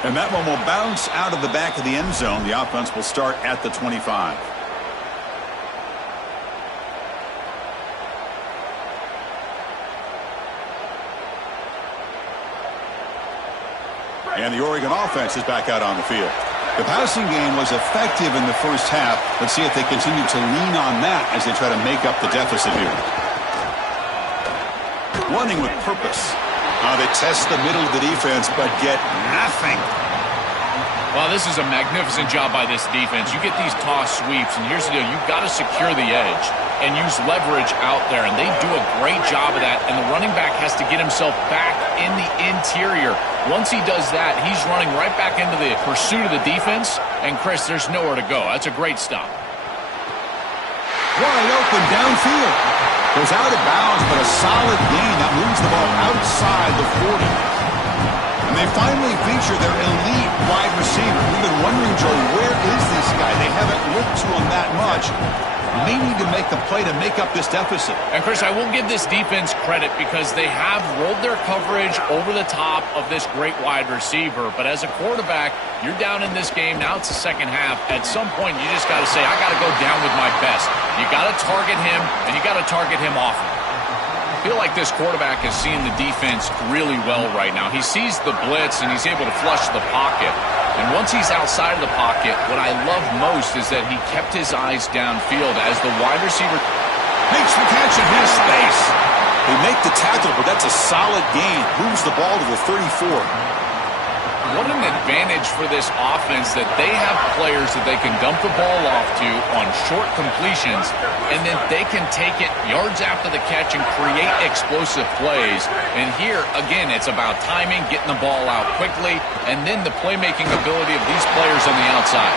And that one will bounce out of the back of the end zone. The offense will start at the 25. And the Oregon offense is back out on the field. The passing game was effective in the first half. Let's see if they continue to lean on that as they try to make up the deficit here. Running with purpose. They test the middle of the defense, but get nothing. Well, this is a magnificent job by this defense. You get these toss sweeps, and here's the deal. You've got to secure the edge and use leverage out there, and they do a great job of that, and the running back has to get himself back in the interior. Once he does that, he's running right back into the pursuit of the defense, and, Chris, there's nowhere to go. That's a great stop. Wide open downfield. Goes out of bounds, but a solid gain that moves the ball outside the 40. And they finally feature their elite wide receiver. We've been wondering, Joe, where is this guy? They haven't looked to him that much. May need to make the play to make up this deficit. And, Chris, I will give this defense credit because they have rolled their coverage over the top of this great wide receiver. But as a quarterback, you're down in this game. Now it's the second half. At some point, you just got to say, I got to go down with my best. You got to target him, and you got to target him often. I feel like this quarterback is seeing the defense really well right now. He sees the blitz, and he's able to flush the pocket. And once he's outside of the pocket, what I love most is that he kept his eyes downfield as the wide receiver makes the catch in his space. They make the tackle, but that's a solid gain. Moves the ball to the 34. What an advantage for this offense that they have players that they can dump the ball off to on short completions, and then they can take it yards after the catch and create explosive plays. And here, again, it's about timing, getting the ball out quickly, and then the playmaking ability of these players on the outside.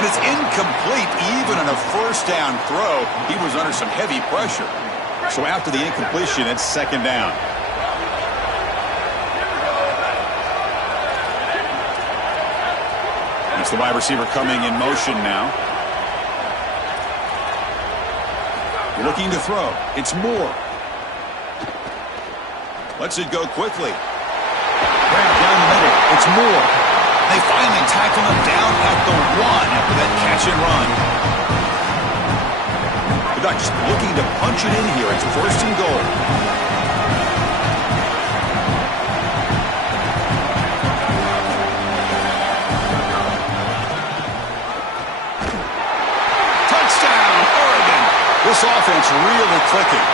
And it's incomplete even on a first down throw. He was under some heavy pressure. So after the incompletion, it's second down. It's the wide receiver coming in motion now. Looking to throw. It's Moore. Lets it go quickly. Grab down the middle. It's Moore. They finally tackle him down at the 1 after that catch and run. The Ducks looking to punch it in here. It's first and goal. This offense really clicking.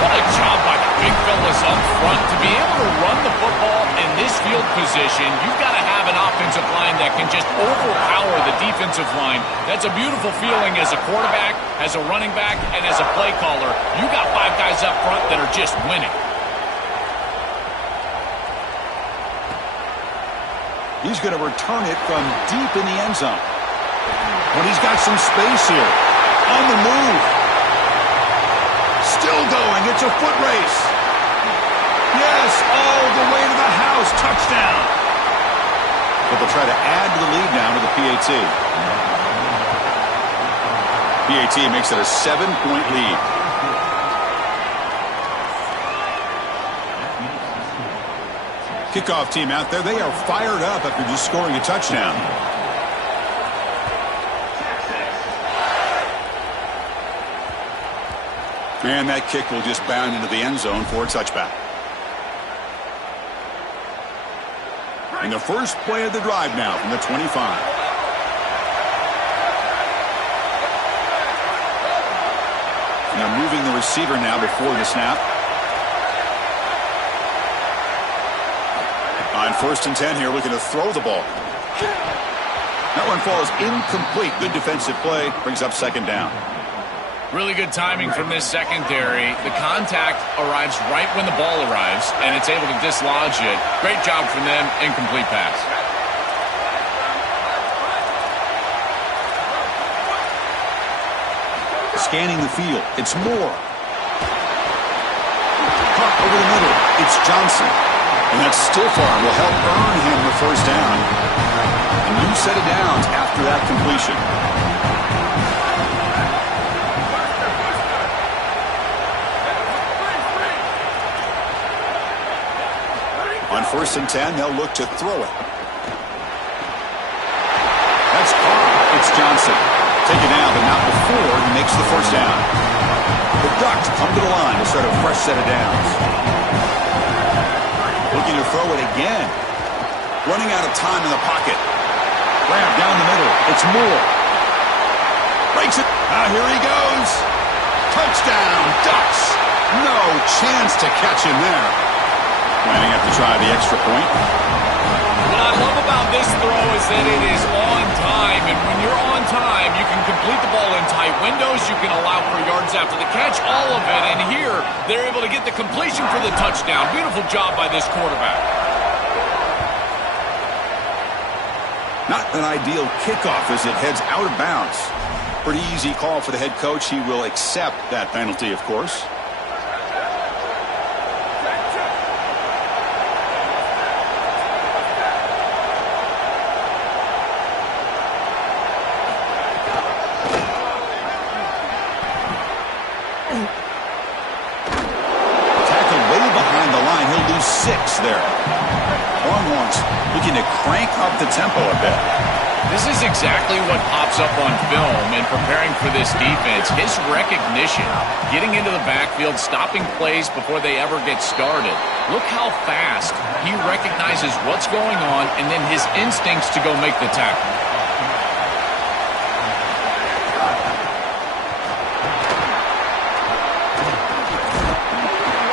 What a job by the big fellas up front. To be able to run the football in this field position, you've got to have an offensive line that can just overpower the defensive line. That's a beautiful feeling as a quarterback, as a running back, and as a play caller. You got 5 guys up front that are just winning. He's going to return it from deep in the end zone. But he's got some space here. On the move. Still going. It's a foot race. Yes, all the way to the house. Touchdown. But they'll try to add to the lead now to the PAT. PAT makes it a 7-point lead. Kickoff team out there. They are fired up after just scoring a touchdown. And that kick will just bound into the end zone for a touchback. And the first play of the drive now from the 25. Now moving the receiver now before the snap. On 1st and 10 here, looking to throw the ball. That one falls incomplete. Good defensive play. Brings up 2nd down. Really good timing from this secondary. The contact arrives right when the ball arrives, and it's able to dislodge it. Great job from them. Incomplete pass. Scanning the field. It's Moore. Caught over the middle. It's Johnson. And that stiff arm will help earn him the 1st down. A new set of downs after that completion. On 1st and 10, they'll look to throw it. That's caught. It's Johnson. Take it down, but not before he makes the 1st down. The Ducks come to the line to start a fresh set of downs. Looking to throw it again. Running out of time in the pocket. Grab down the middle. It's Moore. Breaks it. Here he goes. Touchdown, Ducks. No chance to catch him there. Planning up to try the extra point. What I love about this throw is that it is on time, and when you're on time, you can complete the ball in tight windows, you can allow for yards after the catch, all of it, and here, they're able to get the completion for the touchdown. Beautiful job by this quarterback. Not an ideal kickoff as it heads out of bounds. Pretty easy call for the head coach. He will accept that penalty, of course. There. Longhorns looking to crank up the tempo a bit. This is exactly what pops up on film in preparing for this defense. His recognition, getting into the backfield, stopping plays before they ever get started. Look how fast he recognizes what's going on and then his instincts to go make the tackle.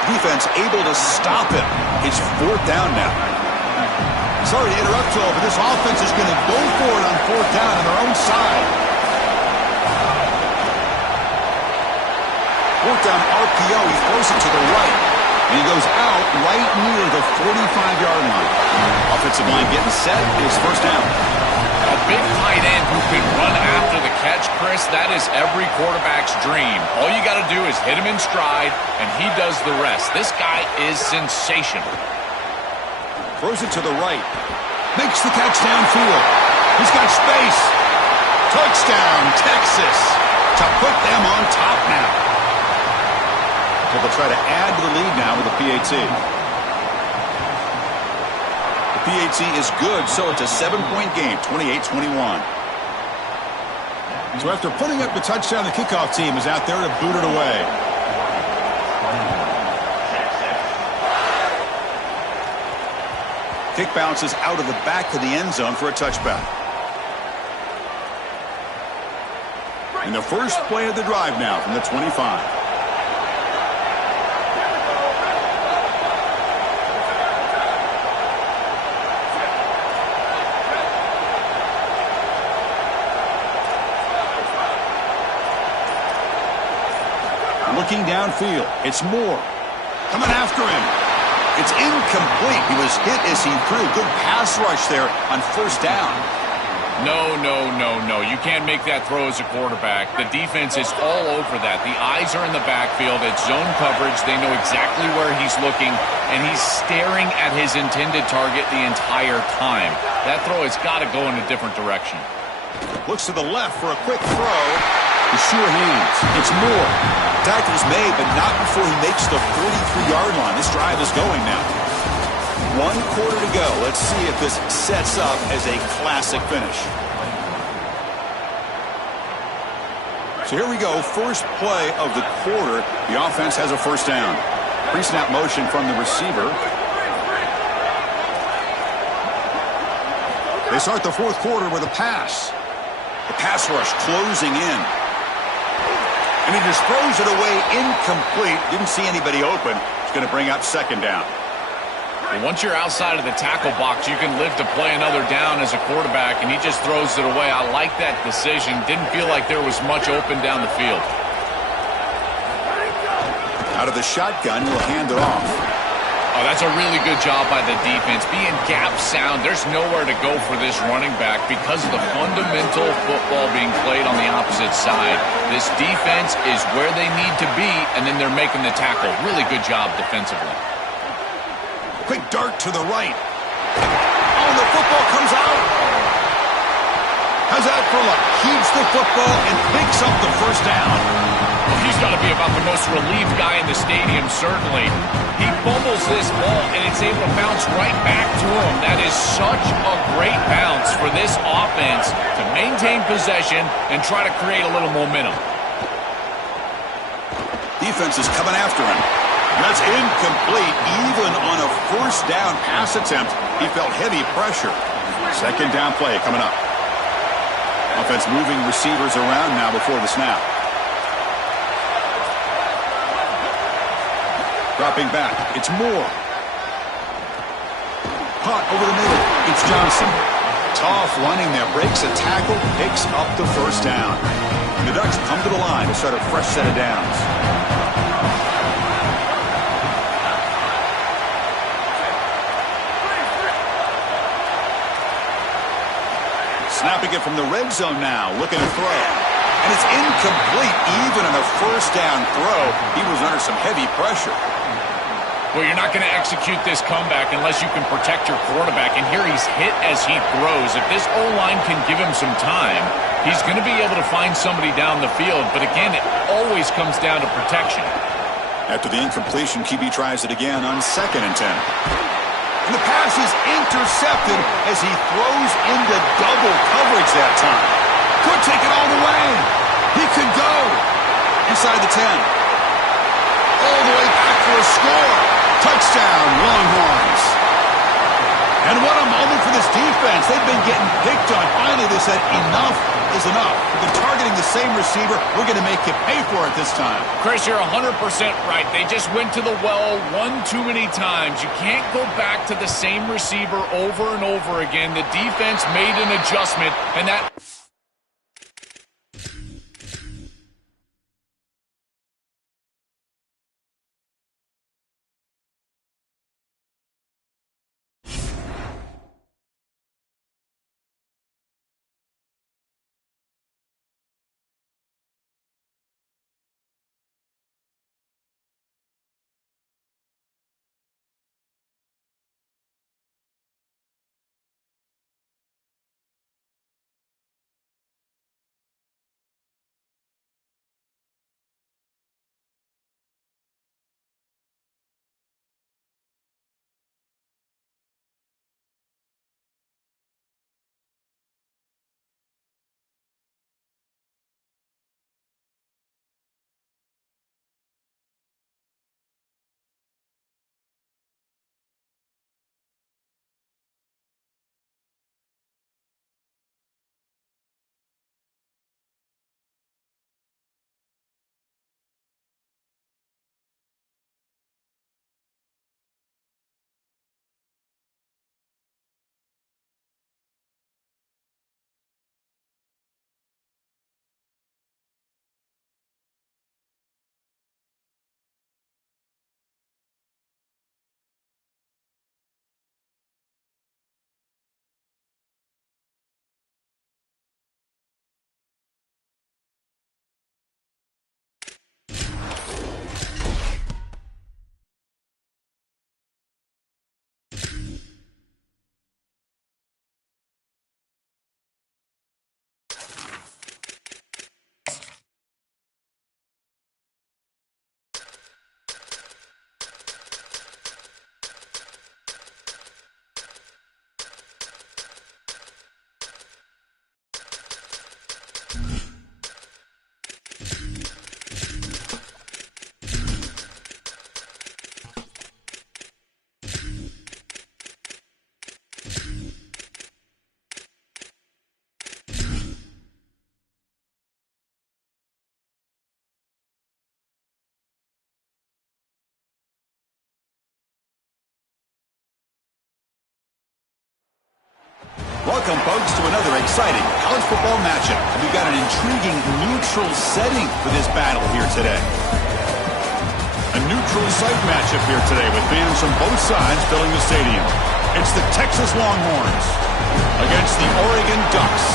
Defense able to stop him. It's 4th down now. Sorry to interrupt you all, but this offense is going to go for it on 4th down on their own side. 4th down RPO. He throws it to the right. And he goes out right near the 45-yard line. Offensive line getting set. It's 1st down. A big tight end who can run after the catch, Chris, that is every quarterback's dream. All you got to do is hit him in stride, and he does the rest. This guy is sensational. Throws it to the right. Makes the catch downfield. He's got space. Touchdown, Texas, to put them on top now. So they'll try to add to the lead now with a PAT. PAT is good, so it's a 7-point game, 28-21. So after putting up the touchdown, the kickoff team is out there to boot it away. Kick bounces out of the back of the end zone for a touchback. And the first play of the drive now from the 25. Looking downfield, it's Moore. Coming after him. It's incomplete. He was hit as he threw. Good pass rush there on 1st down. No. You can't make that throw as a quarterback. The defense is all over that. The eyes are in the backfield. It's zone coverage. They know exactly where he's looking, and he's staring at his intended target the entire time. That throw has got to go in a different direction. Looks to the left for a quick throw. The sure hands. It's Moore. Tackle's made, but not before he makes the 43-yard line. This drive is going now. 1 quarter to go. Let's see if this sets up as a classic finish. So here we go. First play of the quarter. The offense has a 1st down. Pre-snap motion from the receiver. They start the 4th quarter with a pass. The pass rush closing in. And he just throws it away incomplete. Didn't see anybody open. It's going to bring up 2nd down. But once you're outside of the tackle box, you can live to play another down as a quarterback, and he just throws it away. I like that decision. Didn't feel like there was much open down the field. Out of the shotgun, he'll hand it off. Oh, that's a really good job by the defense. Being gap sound, there's nowhere to go for this running back because of the fundamental football being played on the opposite side. This defense is where they need to be, and then they're making the tackle. Really good job defensively. Quick dart to the right. Oh, the football comes out. How's that for luck? Keeps the football and picks up the first down. Well, he's got to be about the most relieved guy in the stadium, certainly. He fumbles this ball, and it's able to bounce right back to him. That is such a great bounce for this offense to maintain possession and try to create a little momentum. Defense is coming after him. That's incomplete. Even on a first down pass attempt, he felt heavy pressure. Second down play coming up. Offense moving receivers around now before the snap. Dropping back, it's Moore. Caught over the middle, it's Johnson. Tough running there, breaks a tackle, picks up the first down. The Ducks come to the line to start a fresh set of downs. Snapping it from the red zone now, looking to throw. And it's incomplete. Even on a first down throw, he was under some heavy pressure. Well, you're not going to execute this comeback unless you can protect your quarterback, and here he's hit as he throws. If this O-line can give him some time, he's going to be able to find somebody down the field. But again, it always comes down to protection. After the incompletion, QB tries it again on 2nd and 10. And the pass is intercepted as he throws into double coverage that time. Could take it all the way. He could go inside the 10. All the way back for a score. Touchdown, Longhorns. And what a moment for this defense. They've been getting picked on. Finally, they said enough is enough. We've been targeting the same receiver. We're going to make you pay for it this time. Chris, you're 100% right. They just went to the well one too many times. You can't go back to the same receiver over and over again. The defense made an adjustment, and that Welcome, folks, to another exciting college football matchup. We've got an intriguing neutral setting for this battle here today. A neutral site matchup here today with fans from both sides filling the stadium. It's the Texas Longhorns against the Oregon Ducks.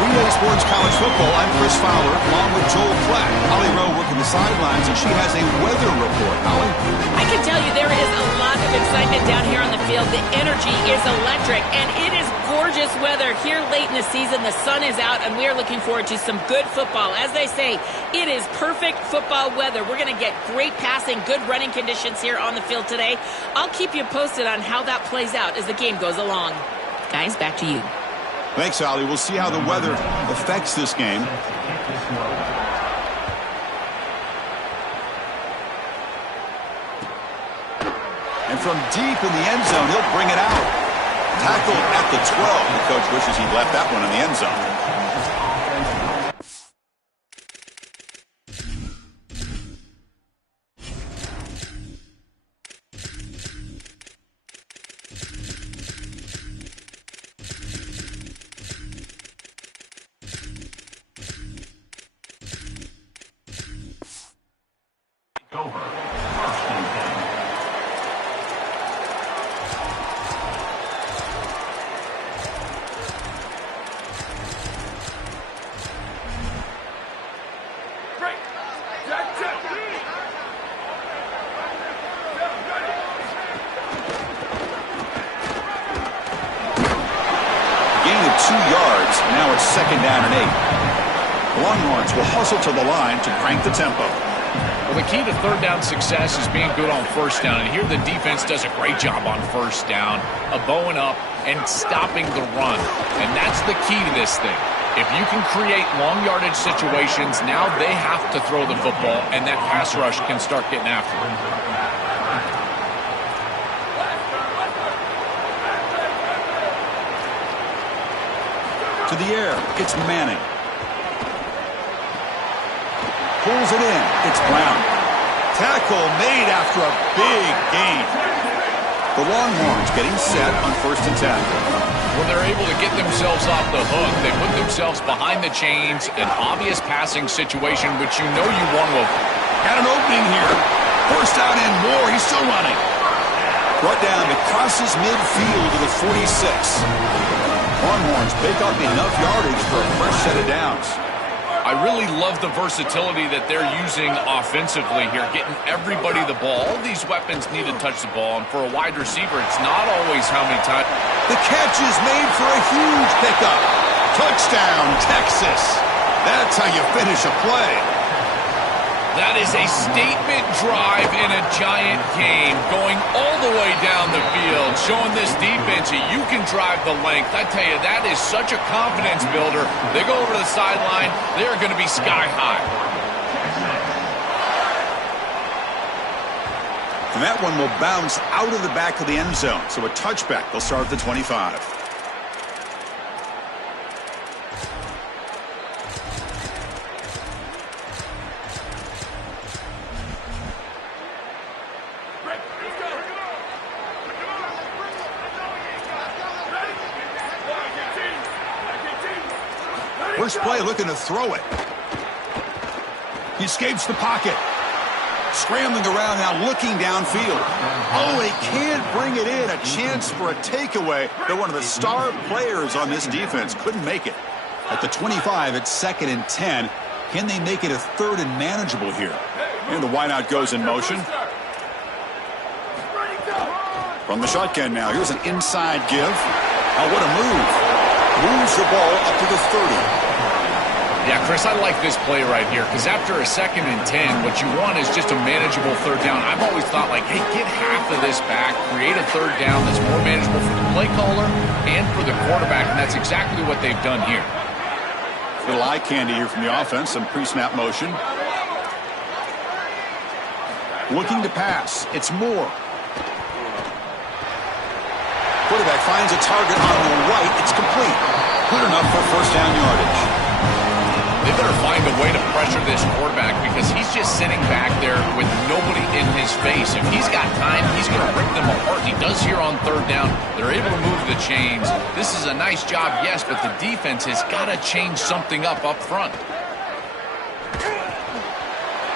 Relay Sports College Football, I'm Chris Fowler, along with Joel Klatt. Holly Rowe working the sidelines, and she has a weather report. Holly? I can tell you there is a lot of excitement down here on the field. The energy is electric, and it is gorgeous weather here late in the season. The sun is out, and we are looking forward to some good football. As they say, it is perfect football weather. We're going to get great passing, good running conditions here on the field today. I'll keep you posted on how that plays out as the game goes along. Guys, back to you. Thanks, Holly. We'll see how the weather affects this game. And from deep in the end zone, he'll bring it out. Tackled at the 12. The coach wishes he'd left that one in the end zone. Second down and 8. Longhorns will hustle to the line to crank the tempo. Well, the key to third down success is being good on first down. And here the defense does a great job on first down, bowing up and stopping the run. And that's the key to this thing. If you can create long yardage situations, now they have to throw the football, and that pass rush can start getting after it. To the air, it's Manning. Pulls it in, it's Brown. Tackle made after a big gain. The Longhorns getting set on 1st and 10. When they're able to get themselves off the hook, they put themselves behind the chains, an obvious passing situation, which you know you want to avoid. Got an opening here. First down and more, he's still running. Brought down, it crosses midfield to the 46. Longhorns pick up enough yardage for a fresh set of downs. I really love the versatility that they're using offensively here, getting everybody the ball. All these weapons need to touch the ball, and for a wide receiver, it's not always how many times. The catch is made for a huge pickup. Touchdown, Texas. That's how you finish a play. That is a statement drive in a giant game, going all the way down the field, showing this defense that you can drive the length. I tell you, that is such a confidence builder. They go over to the sideline, they're going to be sky high. And that one will bounce out of the back of the end zone, so a touchback. They'll start at the 25. First play looking to throw it. He escapes the pocket. Scrambling around now, looking downfield. Oh, he can't bring it in. A chance for a takeaway. They're one of the star players on this defense. Couldn't make it. At the 25, it's 2nd and 10. Can they make it a 3rd and manageable here? And the wideout goes in motion. From the shotgun now. Here's an inside give. Oh, what a move. Moves the ball up to the 30. Yeah, Chris, I like this play right here because after a 2nd and 10, what you want is just a manageable 3rd down. I've always thought, like, hey, get half of this back, create a 3rd down that's more manageable for the play caller and for the quarterback, and that's exactly what they've done here. Little eye candy here from the offense, some pre-snap motion. Looking to pass. It's Moore. Quarterback finds a target on the right. It's complete. Good enough for 1st down yardage. They better find a way to pressure this quarterback because he's just sitting back there with nobody in his face. If he's got time, he's going to rip them apart. He does here on third down. They're able to move the chains. This is a nice job, yes, but the defense has got to change something up front.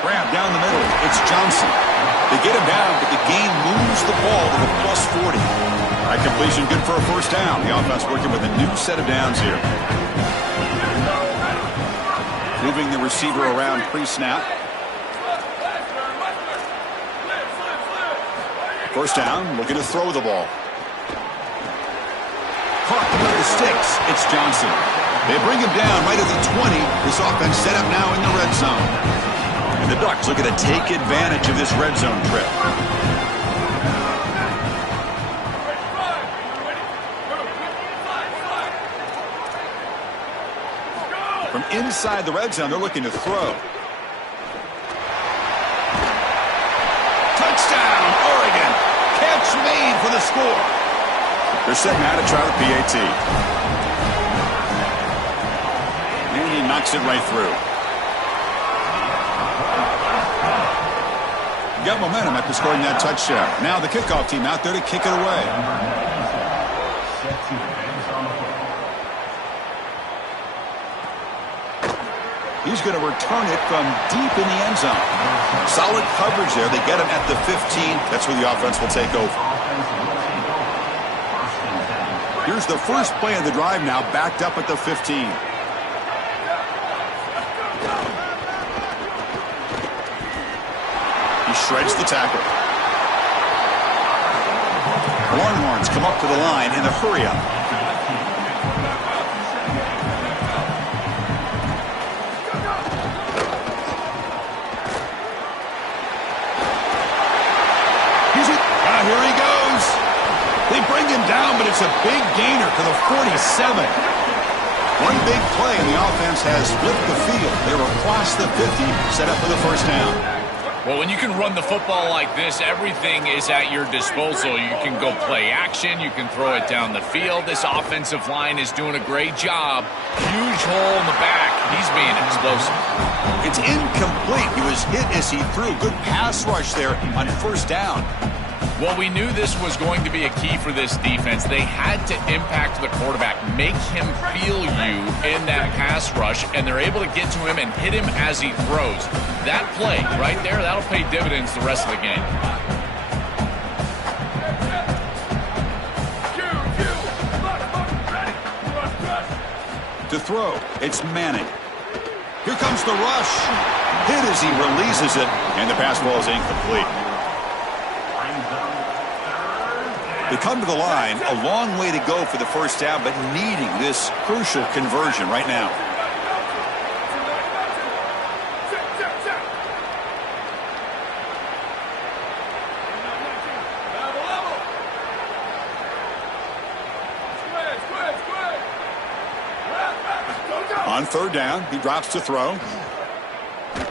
Grab down the middle. It's Johnson. They get him down, but the game moves the ball to the +40. Right completion, good for a first down. The offense working with a new set of downs here. Moving the receiver around pre-snap. First down, looking to throw the ball. Caught with the sticks. It's Johnson. They bring him down right at the 20. This offense set up now in the red zone. And the Ducks looking to take advantage of this red zone trip. From inside the red zone, they're looking to throw. Touchdown, Oregon. Catch made for the score. They're setting out to try the PAT. And he knocks it right through. Got momentum after scoring that touchdown. Now the kickoff team out there to kick it away. He's going to return it from deep in the end zone. Solid coverage there. They get him at the 15. That's where the offense will take over. Here's the first play of the drive now, backed up at the 15. He shreds the tackle. Longhorns come up to the line in the hurry-up. Here he goes. They bring him down, but it's a big gainer to the 47. One big play, and the offense has flipped the field. They're across the 50, set up for the first down. Well, when you can run the football like this, everything is at your disposal. You can go play action. You can throw it down the field. This offensive line is doing a great job. Huge hole in the back. He's being explosive. It's incomplete. He was hit as he threw. Good pass rush there on first down. Well, we knew this was going to be a key for this defense. They had to impact the quarterback, make him feel you in that pass rush, and they're able to get to him and hit him as he throws. That play right there, that'll pay dividends the rest of the game. To throw, it's Manning. Here comes the rush. Hit as he releases it, and the pass ball is incomplete. They come to the line, a long way to go for the first down, but needing this crucial conversion right now. On third down, he drops to throw.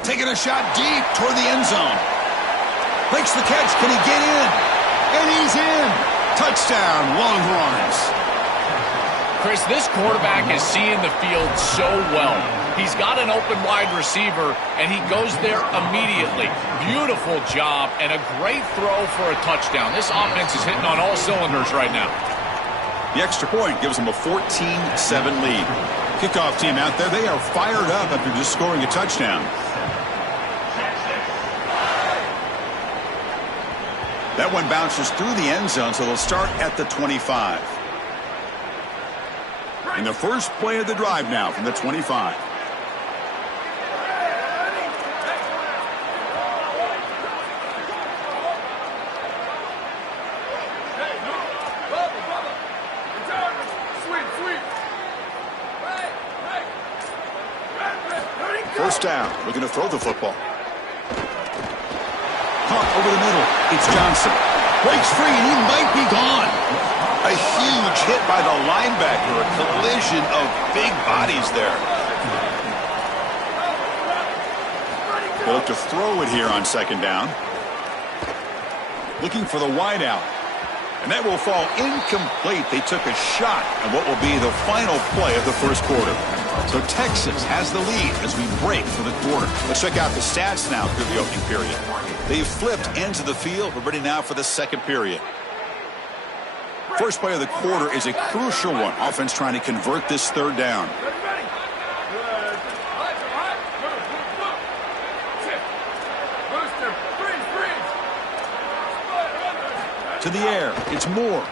Taking a shot deep toward the end zone. Makes the catch. Can he get in? And he's in. Touchdown, Longhorns. Chris, this quarterback is seeing the field so well. He's got an open wide receiver, and he goes there immediately. Beautiful job and a great throw for a touchdown. This offense is hitting on all cylinders right now. The extra point gives them a 14-7 lead. Kickoff team out there, they are fired up after just scoring a touchdown. That one bounces through the end zone, so they'll start at the 25. And the first play of the drive now from the 25. First down, looking to throw the football. Caught over the middle. It's Johnson. Breaks free, and he might be gone. A huge hit by the linebacker. A collision of big bodies there. They'll look to throw it here on second down. Looking for the wide out. And that will fall incomplete. They took a shot on what will be the final play of the first quarter. So Texas has the lead as we break for the quarter. Let's check out the stats now through the opening period. They've flipped ends of the field. We're ready now for the second period. First play of the quarter is a crucial one. Offense trying to convert this third down. To the air. It's Moore.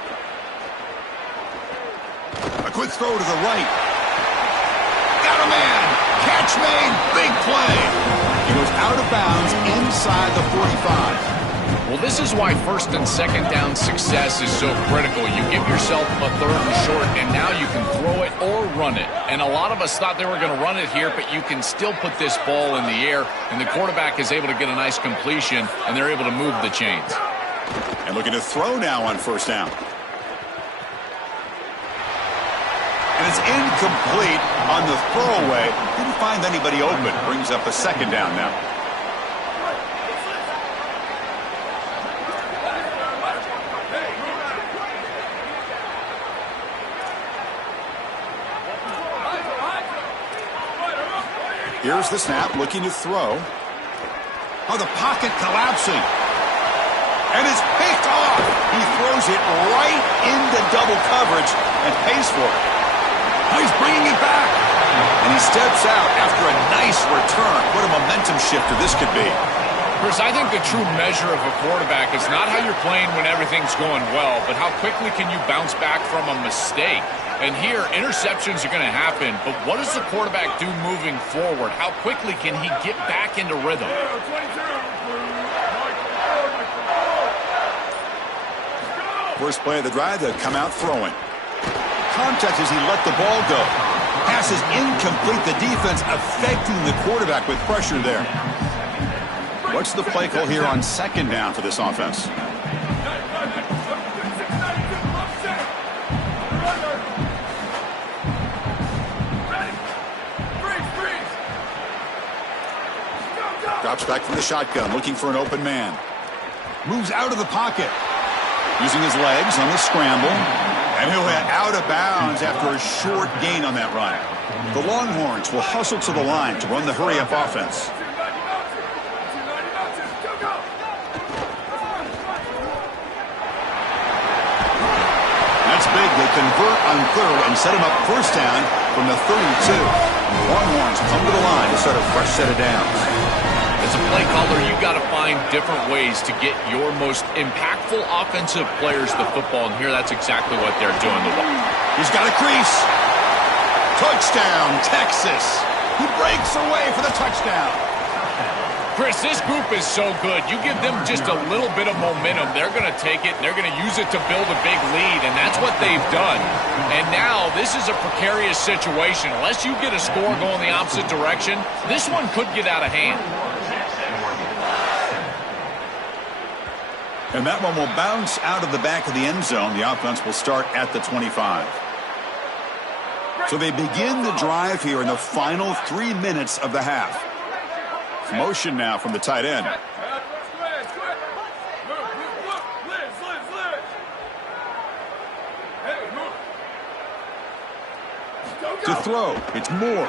A quick throw to the right. Got a man. Catch made. Big play. He goes out of bounds inside the 45. Well, this is why first and second down success is so critical. You give yourself a third and short, and now you can throw it or run it. And a lot of us thought they were going to run it here, but you can still put this ball in the air, and the quarterback is able to get a nice completion, and they're able to move the chains. And looking to throw now on first down. And it's incomplete on the throwaway. Didn't find anybody open. Brings up a second down now. Here's the snap, looking to throw. Oh, the pocket collapsing. And it's picked off. He throws it right into double coverage and pays for it. Oh, he's bringing it back. And he steps out after a nice return. What a momentum shifter this could be. Chris, I think the true measure of a quarterback is not how you're playing when everything's going well, but how quickly can you bounce back from a mistake. And here, interceptions are going to happen, but what does the quarterback do moving forward? How quickly can he get back into rhythm? First play of the drive, they'll come out throwing. Contact as he let the ball go. Pass is incomplete. The defense affecting the quarterback with pressure there. What's the play call here on second down for this offense? Drops back from the shotgun, looking for an open man. Moves out of the pocket. Using his legs on the scramble. And he'll head out of bounds after a short gain on that run. The Longhorns will hustle to the line to run the hurry-up offense. That's big. They convert on third and set him up first down from the 32. Longhorns come to the line to start a fresh set of downs. As a play caller, you got to find different ways to get your most impactful offensive players the football, and here that's exactly what they're doing. He's got a crease. Touchdown, Texas. He breaks away for the touchdown. Chris, this group is so good. You give them just a little bit of momentum, they're going to take it, and they're going to use it to build a big lead, and that's what they've done. And now this is a precarious situation. Unless you get a score going the opposite direction, this one could get out of hand. And that one will bounce out of the back of the end zone. The offense will start at the 25. So they begin the drive here in the final 3 minutes of the half. Motion now from the tight end. To throw, it's Moore.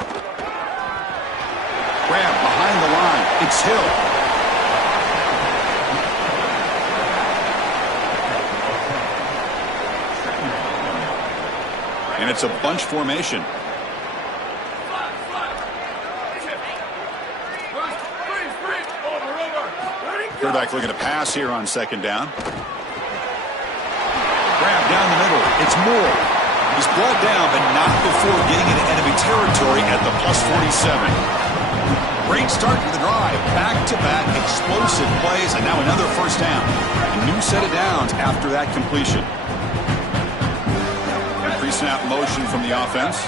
Grab behind the line, it's Hill. And it's a bunch formation. Quarterback looking to pass here on second down. Grab down the middle. It's Moore. He's brought down, but not before getting into enemy territory at the +47. Great start to the drive. Back-to-back explosive plays, and now another first down. A new set of downs after that completion. Pre-snap motion from the offense.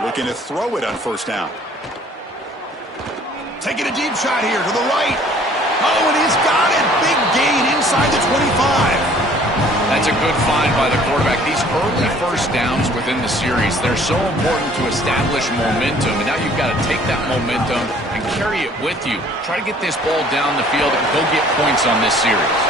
Looking to throw it on first down. Taking a deep shot here to the right. Oh, and he's got it. Big gain inside the 25. That's a good find by the quarterback. These early first downs within the series, they're so important to establish momentum. And now you've got to take that momentum and carry it with you. Try to get this ball down the field and go get points on this series.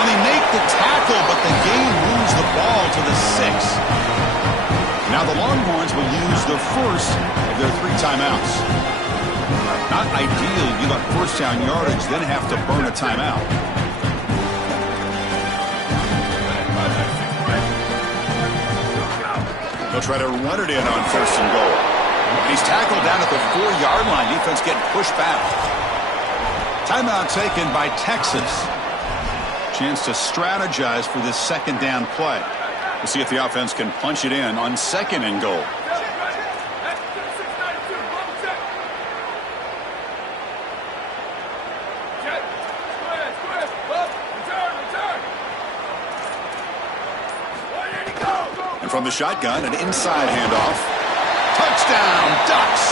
And they make the tackle, but the game moves the ball to the 6. Now the Longhorns will use the first of their 3 timeouts. Not ideal. You got first down yardage, then have to burn a timeout. They'll try to run it in on first and goal. And he's tackled down at the 4-yard line. Defense getting pushed back. Timeout taken by Texas. Chance to strategize for this second down play. We'll see if the offense can punch it in on second and goal. From the shotgun, an inside handoff. Touchdown, Ducks.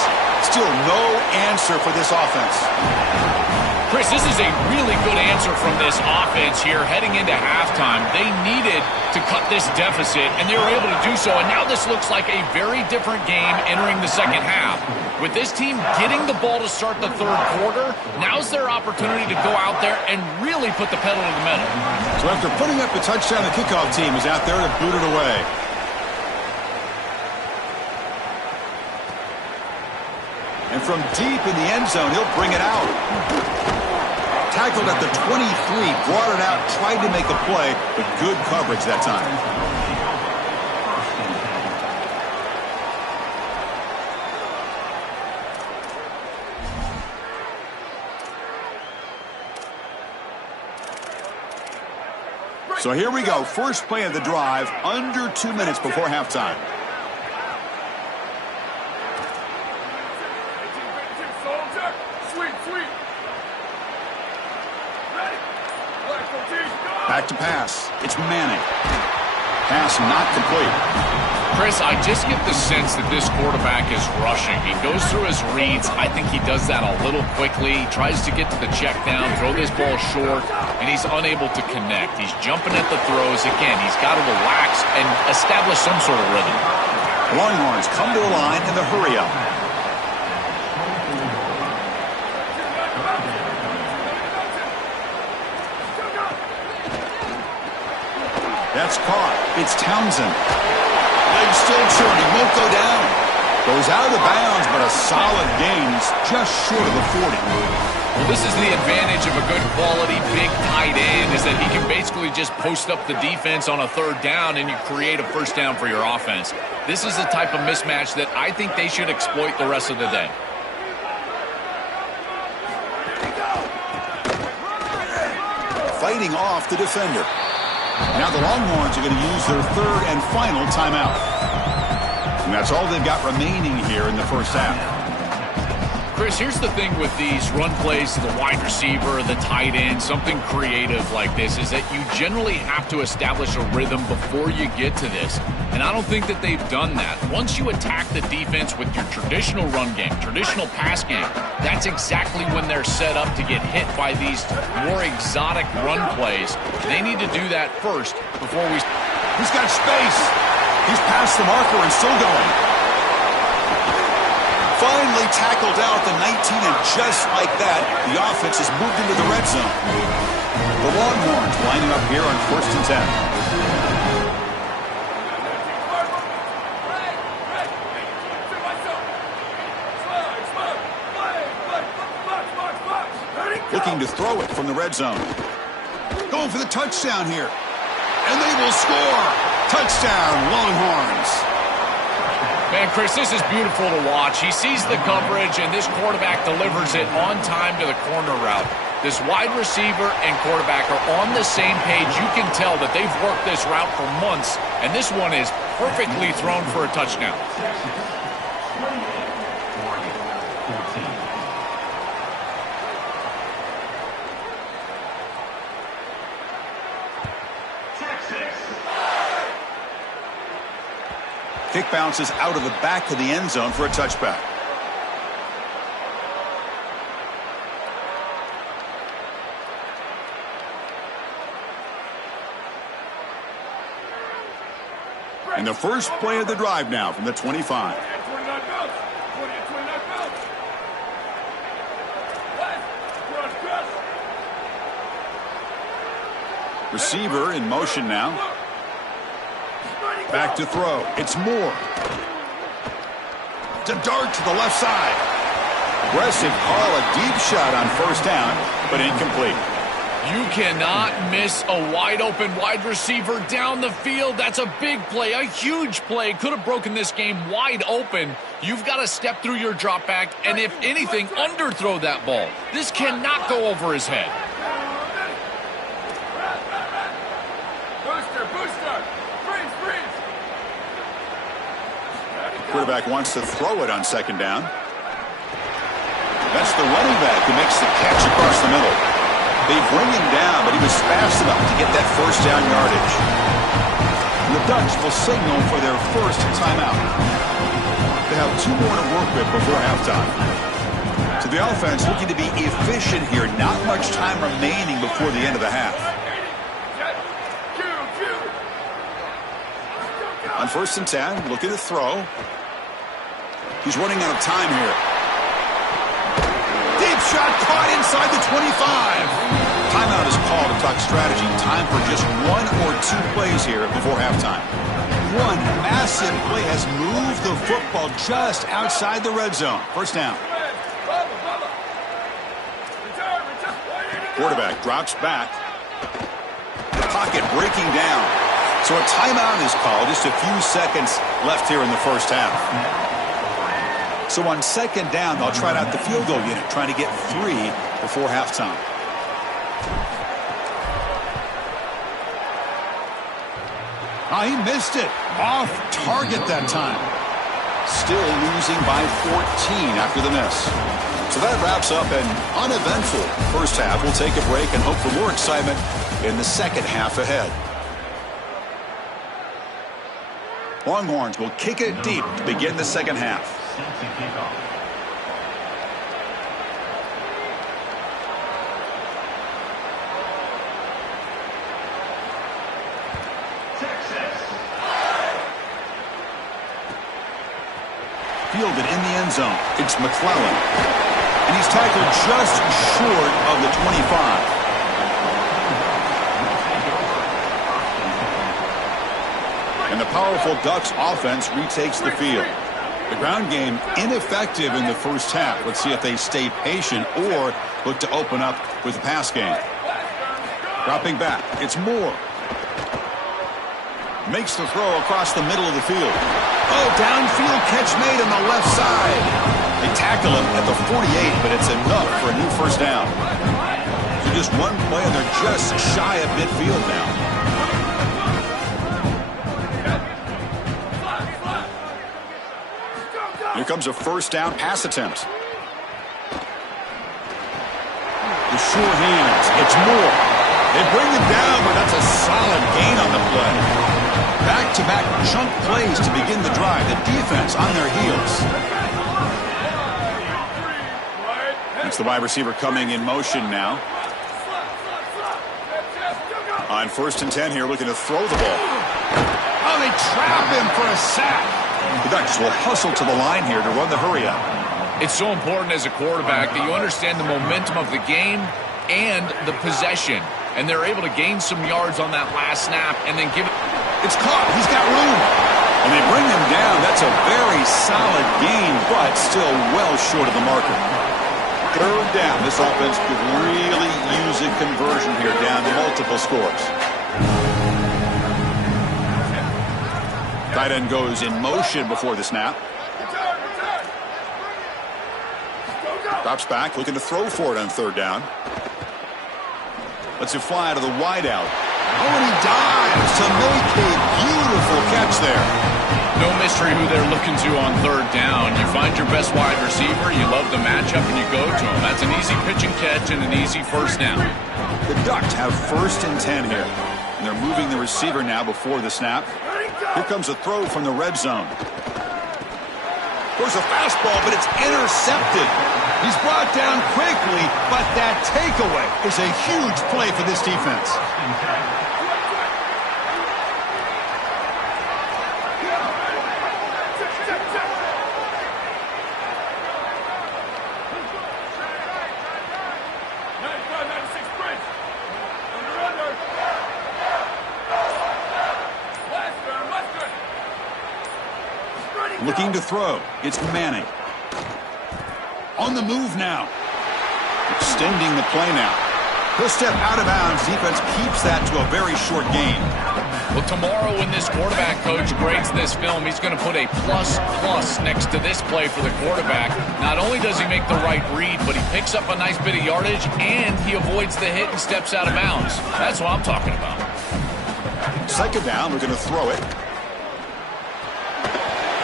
Still no answer for this offense. Chris, this is a really good answer from this offense here heading into halftime. They needed to cut this deficit, and they were able to do so. And now this looks like a very different game entering the second half. With this team getting the ball to start the third quarter, now's their opportunity to go out there and really put the pedal to the metal. So after putting up the touchdown, the kickoff team is out there to boot it away. And from deep in the end zone, he'll bring it out. Tackled at the 23, brought it out, tried to make a play, but good coverage that time. So here we go, first play of the drive, under 2 minutes before halftime. Back to pass. It's Manning. Pass not complete. Chris, I just get the sense that this quarterback is rushing. He goes through his reads. I think he does that a little quickly. He tries to get to the check down, throw this ball short, and he's unable to connect. He's jumping at the throws. Again, he's got to relax and establish some sort of rhythm. Longhorns come to the line in the hurry-up. That's caught. It's Townsend. Legs still churning. Won't go down. Goes out of bounds, but a solid gain. He's just short of the 40. Well, this is the advantage of a good quality big tight end, is that he can basically just post up the defense on a third down and you create a first down for your offense. This is the type of mismatch that I think they should exploit the rest of the day. Fighting off the defender. Now the Longhorns are going to use their third and final timeout. And that's all they've got remaining here in the first half. Chris, here's the thing with these run plays to the wide receiver, the tight end, something creative like this, is that you generally have to establish a rhythm before you get to this. And I don't think that they've done that. Once you attack the defense with your traditional run game, traditional pass game, that's exactly when they're set up to get hit by these more exotic run plays. They need to do that first before we... He's got space. He's past the marker and still going. Finally tackled down at the 19, and just like that, the offense has moved into the red zone. The Longhorns lining up here on 1st and 10. Looking to throw it from the red zone. Going for the touchdown here. And they will score. Touchdown, Longhorns. Man, Chris, this is beautiful to watch. He sees the coverage, and this quarterback delivers it on time to the corner route. This wide receiver and quarterback are on the same page. You can tell that they've worked this route for months, and this one is perfectly thrown for a touchdown. Kick bounces out of the back of the end zone for a touchback. And the first play of the drive now from the 25. Receiver in motion now. Back to throw. It's Moore. To dart to the left side. Aggressive call, a deep shot on first down, but incomplete. You cannot miss a wide-open wide receiver down the field. That's a big play, a huge play. Could have broken this game wide open. You've got to step through your drop back, and if anything, underthrow that ball. This cannot go over his head. Quarterback wants to throw it on second down. That's the running back who makes the catch across the middle. They bring him down, but he was fast enough to get that first down yardage. And the Ducks will signal for their first timeout. They have 2 more to work with before halftime. So the offense looking to be efficient here. Not much time remaining before the end of the half. On first and 10, looking to throw. He's running out of time here. Deep shot caught inside the 25. Timeout is called to talk strategy. Time for just 1 or 2 plays here before halftime. One massive play has moved the football just outside the red zone. First down. Quarterback drops back. The pocket breaking down. So a timeout is called. Just a few seconds left here in the first half. So on second down, they'll try out the field goal unit, trying to get 3 before halftime. Oh, he missed it. Off target that time. Still losing by 14 after the miss. So that wraps up an uneventful first half. We'll take a break and hope for more excitement in the second half ahead. Longhorns will kick it deep to begin the second half. Fielded in the end zone. It's McClellan. And he's tackled just short of the 25. And the powerful Ducks offense retakes the field. The ground game ineffective in the first half. Let's see if they stay patient or look to open up with the pass game. Dropping back. It's Moore. Makes the throw across the middle of the field. Oh, downfield catch made on the left side. They tackle him at the 48, but it's enough for a new first down. So just one play, and they're just shy of midfield now. Here comes a first down pass attempt. The sure hands. It's Moore. They bring him down, but that's a solid gain on the play. Back-to-back chunk plays to begin the drive. The defense on their heels. That's the wide receiver coming in motion now. On first and 10 here, looking to throw the ball. Oh, they trap him for a sack. The Ducks will hustle to the line here to run the hurry up. It's so important as a quarterback that you understand the momentum of the game and the possession. And they're able to gain some yards on that last snap and then give it. It's caught. He's got room. And they bring him down. That's a very solid gain, but still well short of the marker. Third down. This offense could really use a conversion here, down multiple scores. Tight end goes in motion before the snap. Drops back, looking to throw for it on third down. Lets it fly to the wideout. Oh, and he dives to make a beautiful catch there. No mystery who they're looking to on third down. You find your best wide receiver, you love the matchup, and you go to him. That's an easy pitch and catch and an easy first down. The Ducks have first and 10 here. And they're moving the receiver now before the snap. Here comes a throw from the red zone. Goes a fastball, but it's intercepted. He's brought down quickly, but that takeaway is a huge play for this defense. Looking to throw. It's Manning. On the move now. Extending the play now. He'll step out of bounds. Defense keeps that to a very short gain. Well, tomorrow when this quarterback coach grades this film, he's going to put a plus next to this play for the quarterback. Not only does he make the right read, but he picks up a nice bit of yardage, and he avoids the hit and steps out of bounds. That's what I'm talking about. Second down, we're going to throw it.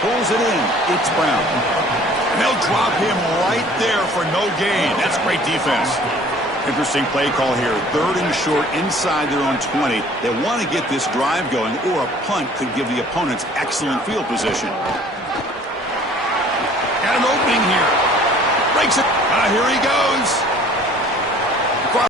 Pulls it in. It's Brown. And they'll drop him right there for no gain. That's great defense. Interesting play call here. 3rd and short inside their own 20. They want to get this drive going, or a punt could give the opponents excellent field position. Got an opening here. Breaks it. Here he goes.